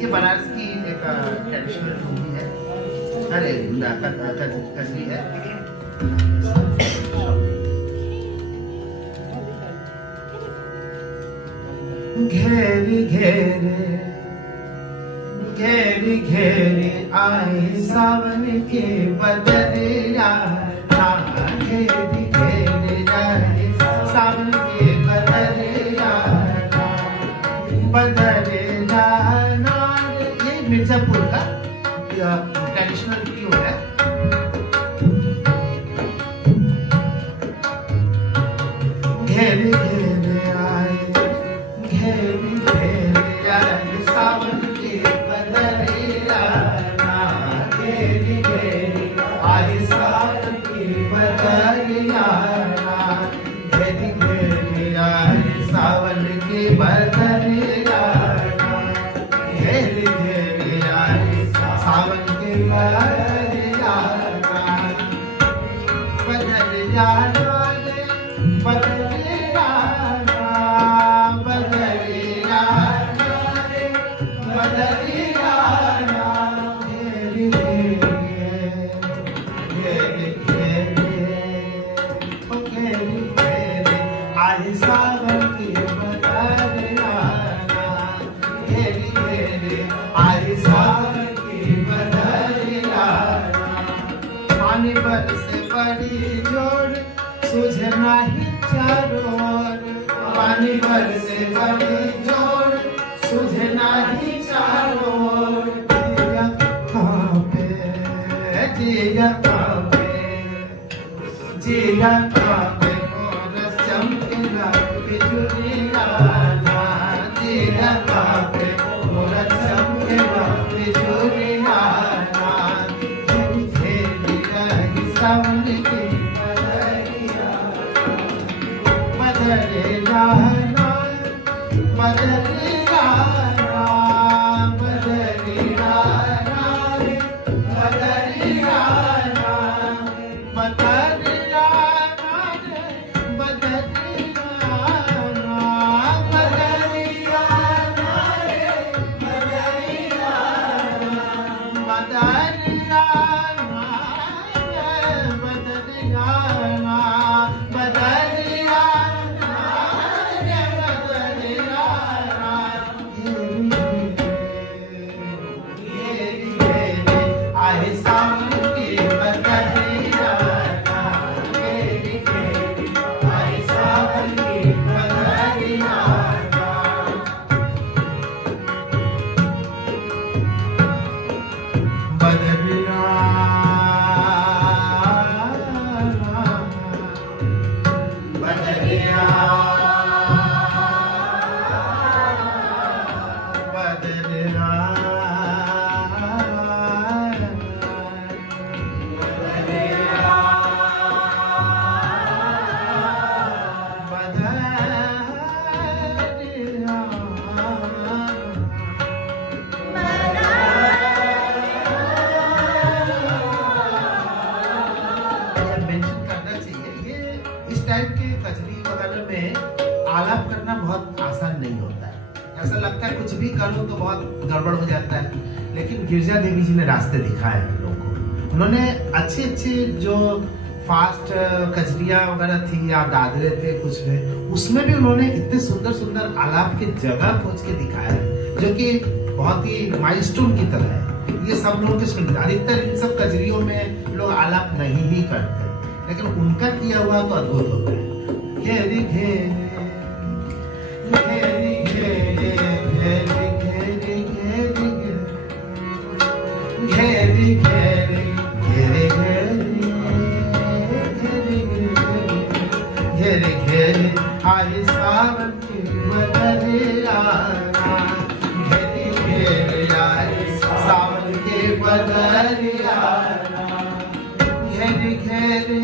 ये बनारस की एक ट्रेडिशनल मूवी है अरे कजरी है घेरी घेरे घेरी घेरे आए सावन के बदरिया घेरी घेरे आए सावन के बदरिया बदरिया ये मिर्जापुर का ट्रेडिशनल व्यू है घेरे घेरे आए घेरे घेरे आए सावन के बदरिया घेरे घेरे आए सावन के बदरिया घेरे घेरे आए सावन के बदरिया घेरे घेरे आए सावन के बदरिया बदरिया बदरिया बदरिया बदरिया घेरे घेरे घेरे घेरे आए सावन के बदरिया घेरे घेरे आए सावन के बदरिया पानी बरसे बड़ी जोड़ सुझे नहीं चारों ओर पानी बरसे बड़ी जोड़ सुझे नहीं चारों ओर जिया कांपे जिया कांपे जिया कांपे और चमकेगा बिजुलिया जिया कांपे और चमकेगा बिजुलिया बदरिया राम बदरिया राम बदरिया राम बदरिया राम बदरिया राम बदरिया राम बदरिया राम बदरिया राम बदरिया राम बदरिया आलाप करना बहुत आसान नहीं होता है। ऐसा लगता है कुछ भी करूं तो बहुत गड़बड़ हो जाता है, लेकिन गिरजा देवी जी ने रास्ते दिखाए हम लोग को। उन्होंने अच्छे अच्छे जो फास्ट कजरिया वगैरह थी या दादरे थे कुछ थे, उसमें भी उन्होंने इतने सुंदर सुंदर आलाप की जगह खोज के दिखाया है जो कि बहुत ही माइलस्टोन की तरह है। ये सब लोग के सुनते, अधिकतर इन सब कजरियों में लोग आलाप नहीं ही करते, लेकिन उनका किया हुआ तो अद्भुत होता है। घेरी घेरी घेरी घेरी घेरी घेरी घेरी घेरी घेरी घेरी घेरी घेरी आई सावन की बदरिया घेरी घेरी आई सावन की बदरिया घेरी घेरी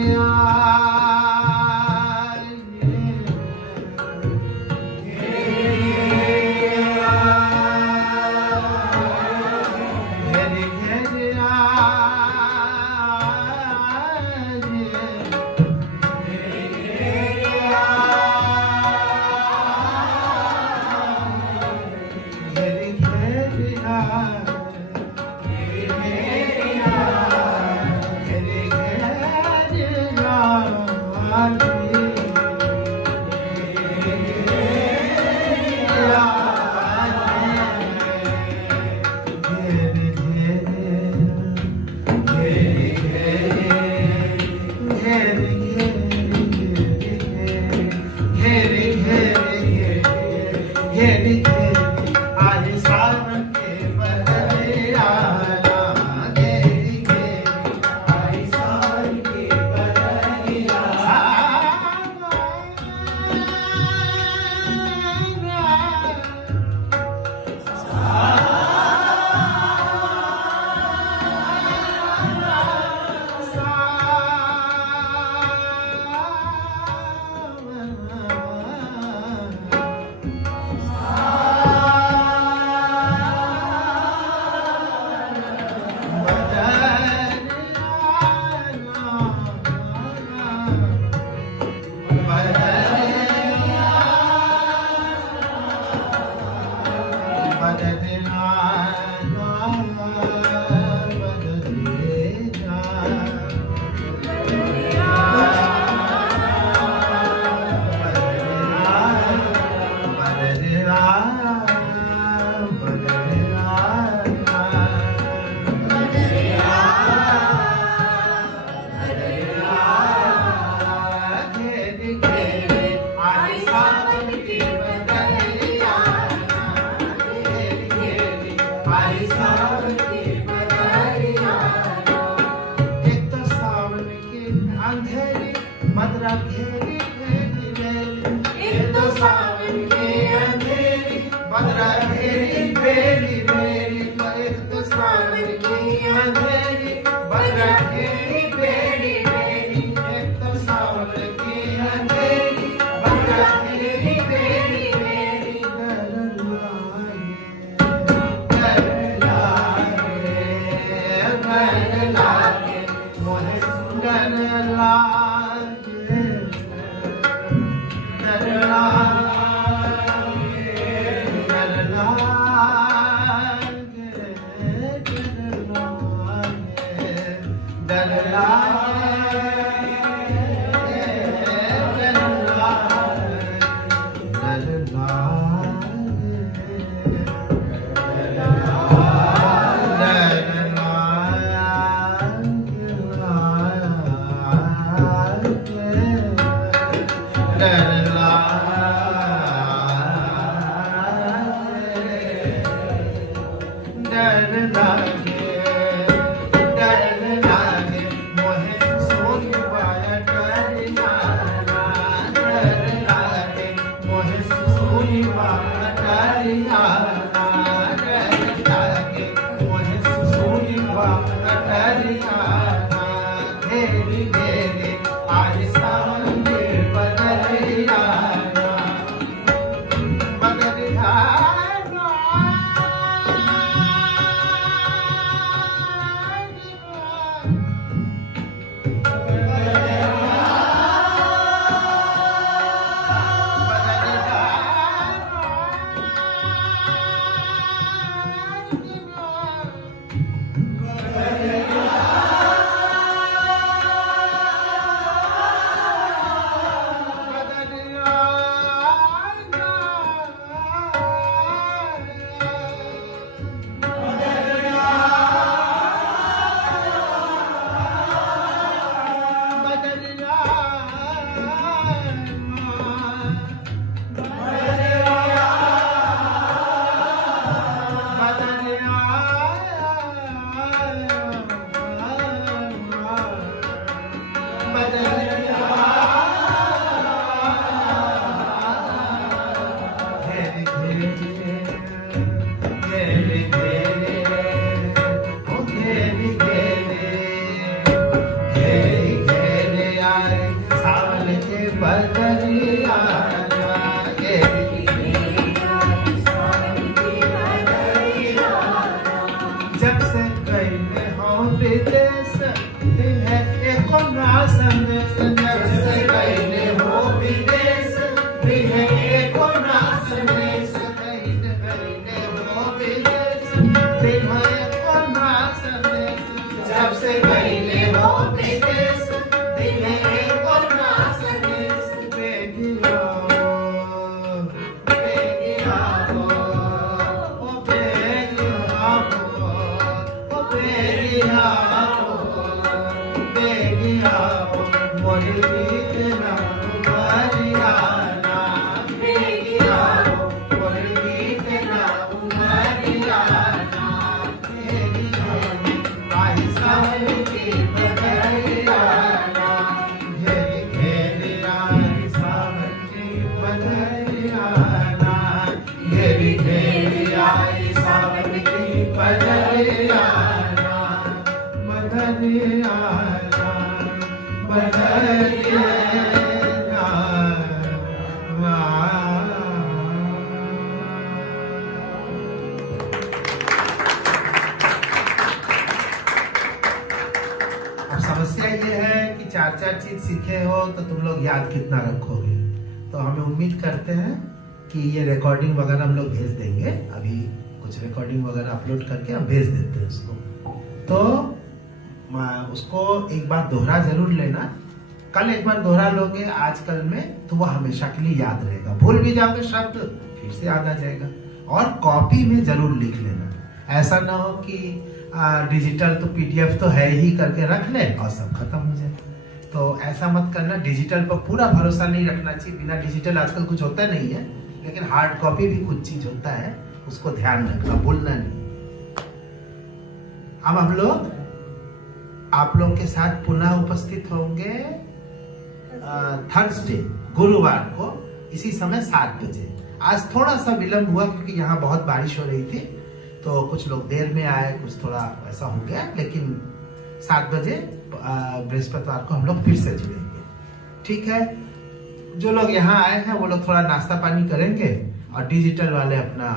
सुनी बाटरिया लागे मोहे सुनी बाटरिया घेरी घेरे आज सावन के बदरिया बदरिया जब से कहने हो विदेश दिल है एक संदेश जब से कहने हो विदेश दिल है एक संदेश कहने हो विदेश दिल है एक संदेश जब से कहने हो विदेश दिल है एक संदेश बेगिया बेगिया ओ बेगिया बेगिया मोरी गीत ना उमरियाना बेगिया मोरी गीत ना उमरियाना बेगिया आई सावन की बदरियाना घेरी घेरी आई सावन की बदरियाना घेरी घेरी आई सावन की बदरियाना अब समस्या ये है कि 4-4 चीज सीखे हो तो तुम लोग याद कितना रखोगे। तो हमें उम्मीद करते हैं कि ये रिकॉर्डिंग वगैरह हम लोग भेज देंगे। अभी कुछ रिकॉर्डिंग वगैरह अपलोड करके हम भेज देते हैं उसको। तो उसको एक बार दोहरा जरूर लेना। कल एक बार दोहरा लोगे आजकल में तो वो हमेशा के लिए याद रहेगा। भूल भी जाओगे शब्द फिर से याद आ जाएगा। और कॉपी में जरूर लिख लेना। ऐसा ना हो कि डिजिटल तो PDF तो है ही करके रख ले और सब खत्म हो जाए। तो ऐसा मत करना। डिजिटल पर पूरा भरोसा नहीं रखना चाहिए। बिना डिजिटल आजकल कुछ होता नहीं है, लेकिन हार्ड कॉपी भी कुछ चीज होता है, उसको ध्यान रखना, भूलना नहीं। अब हम लोग आप लोग के साथ पुनः उपस्थित होंगे थर्सडे गुरुवार को इसी समय 7 बजे। आज थोड़ा सा विलंब हुआ क्योंकि यहाँ बहुत बारिश हो रही थी, तो कुछ लोग देर में आए, कुछ थोड़ा ऐसा हो गया, लेकिन 7 बजे बृहस्पतिवार को हम लोग फिर से जुड़ेंगे। ठीक है, जो लोग यहाँ आए हैं वो लोग थोड़ा नाश्ता पानी करेंगे और डिजिटल वाले अपना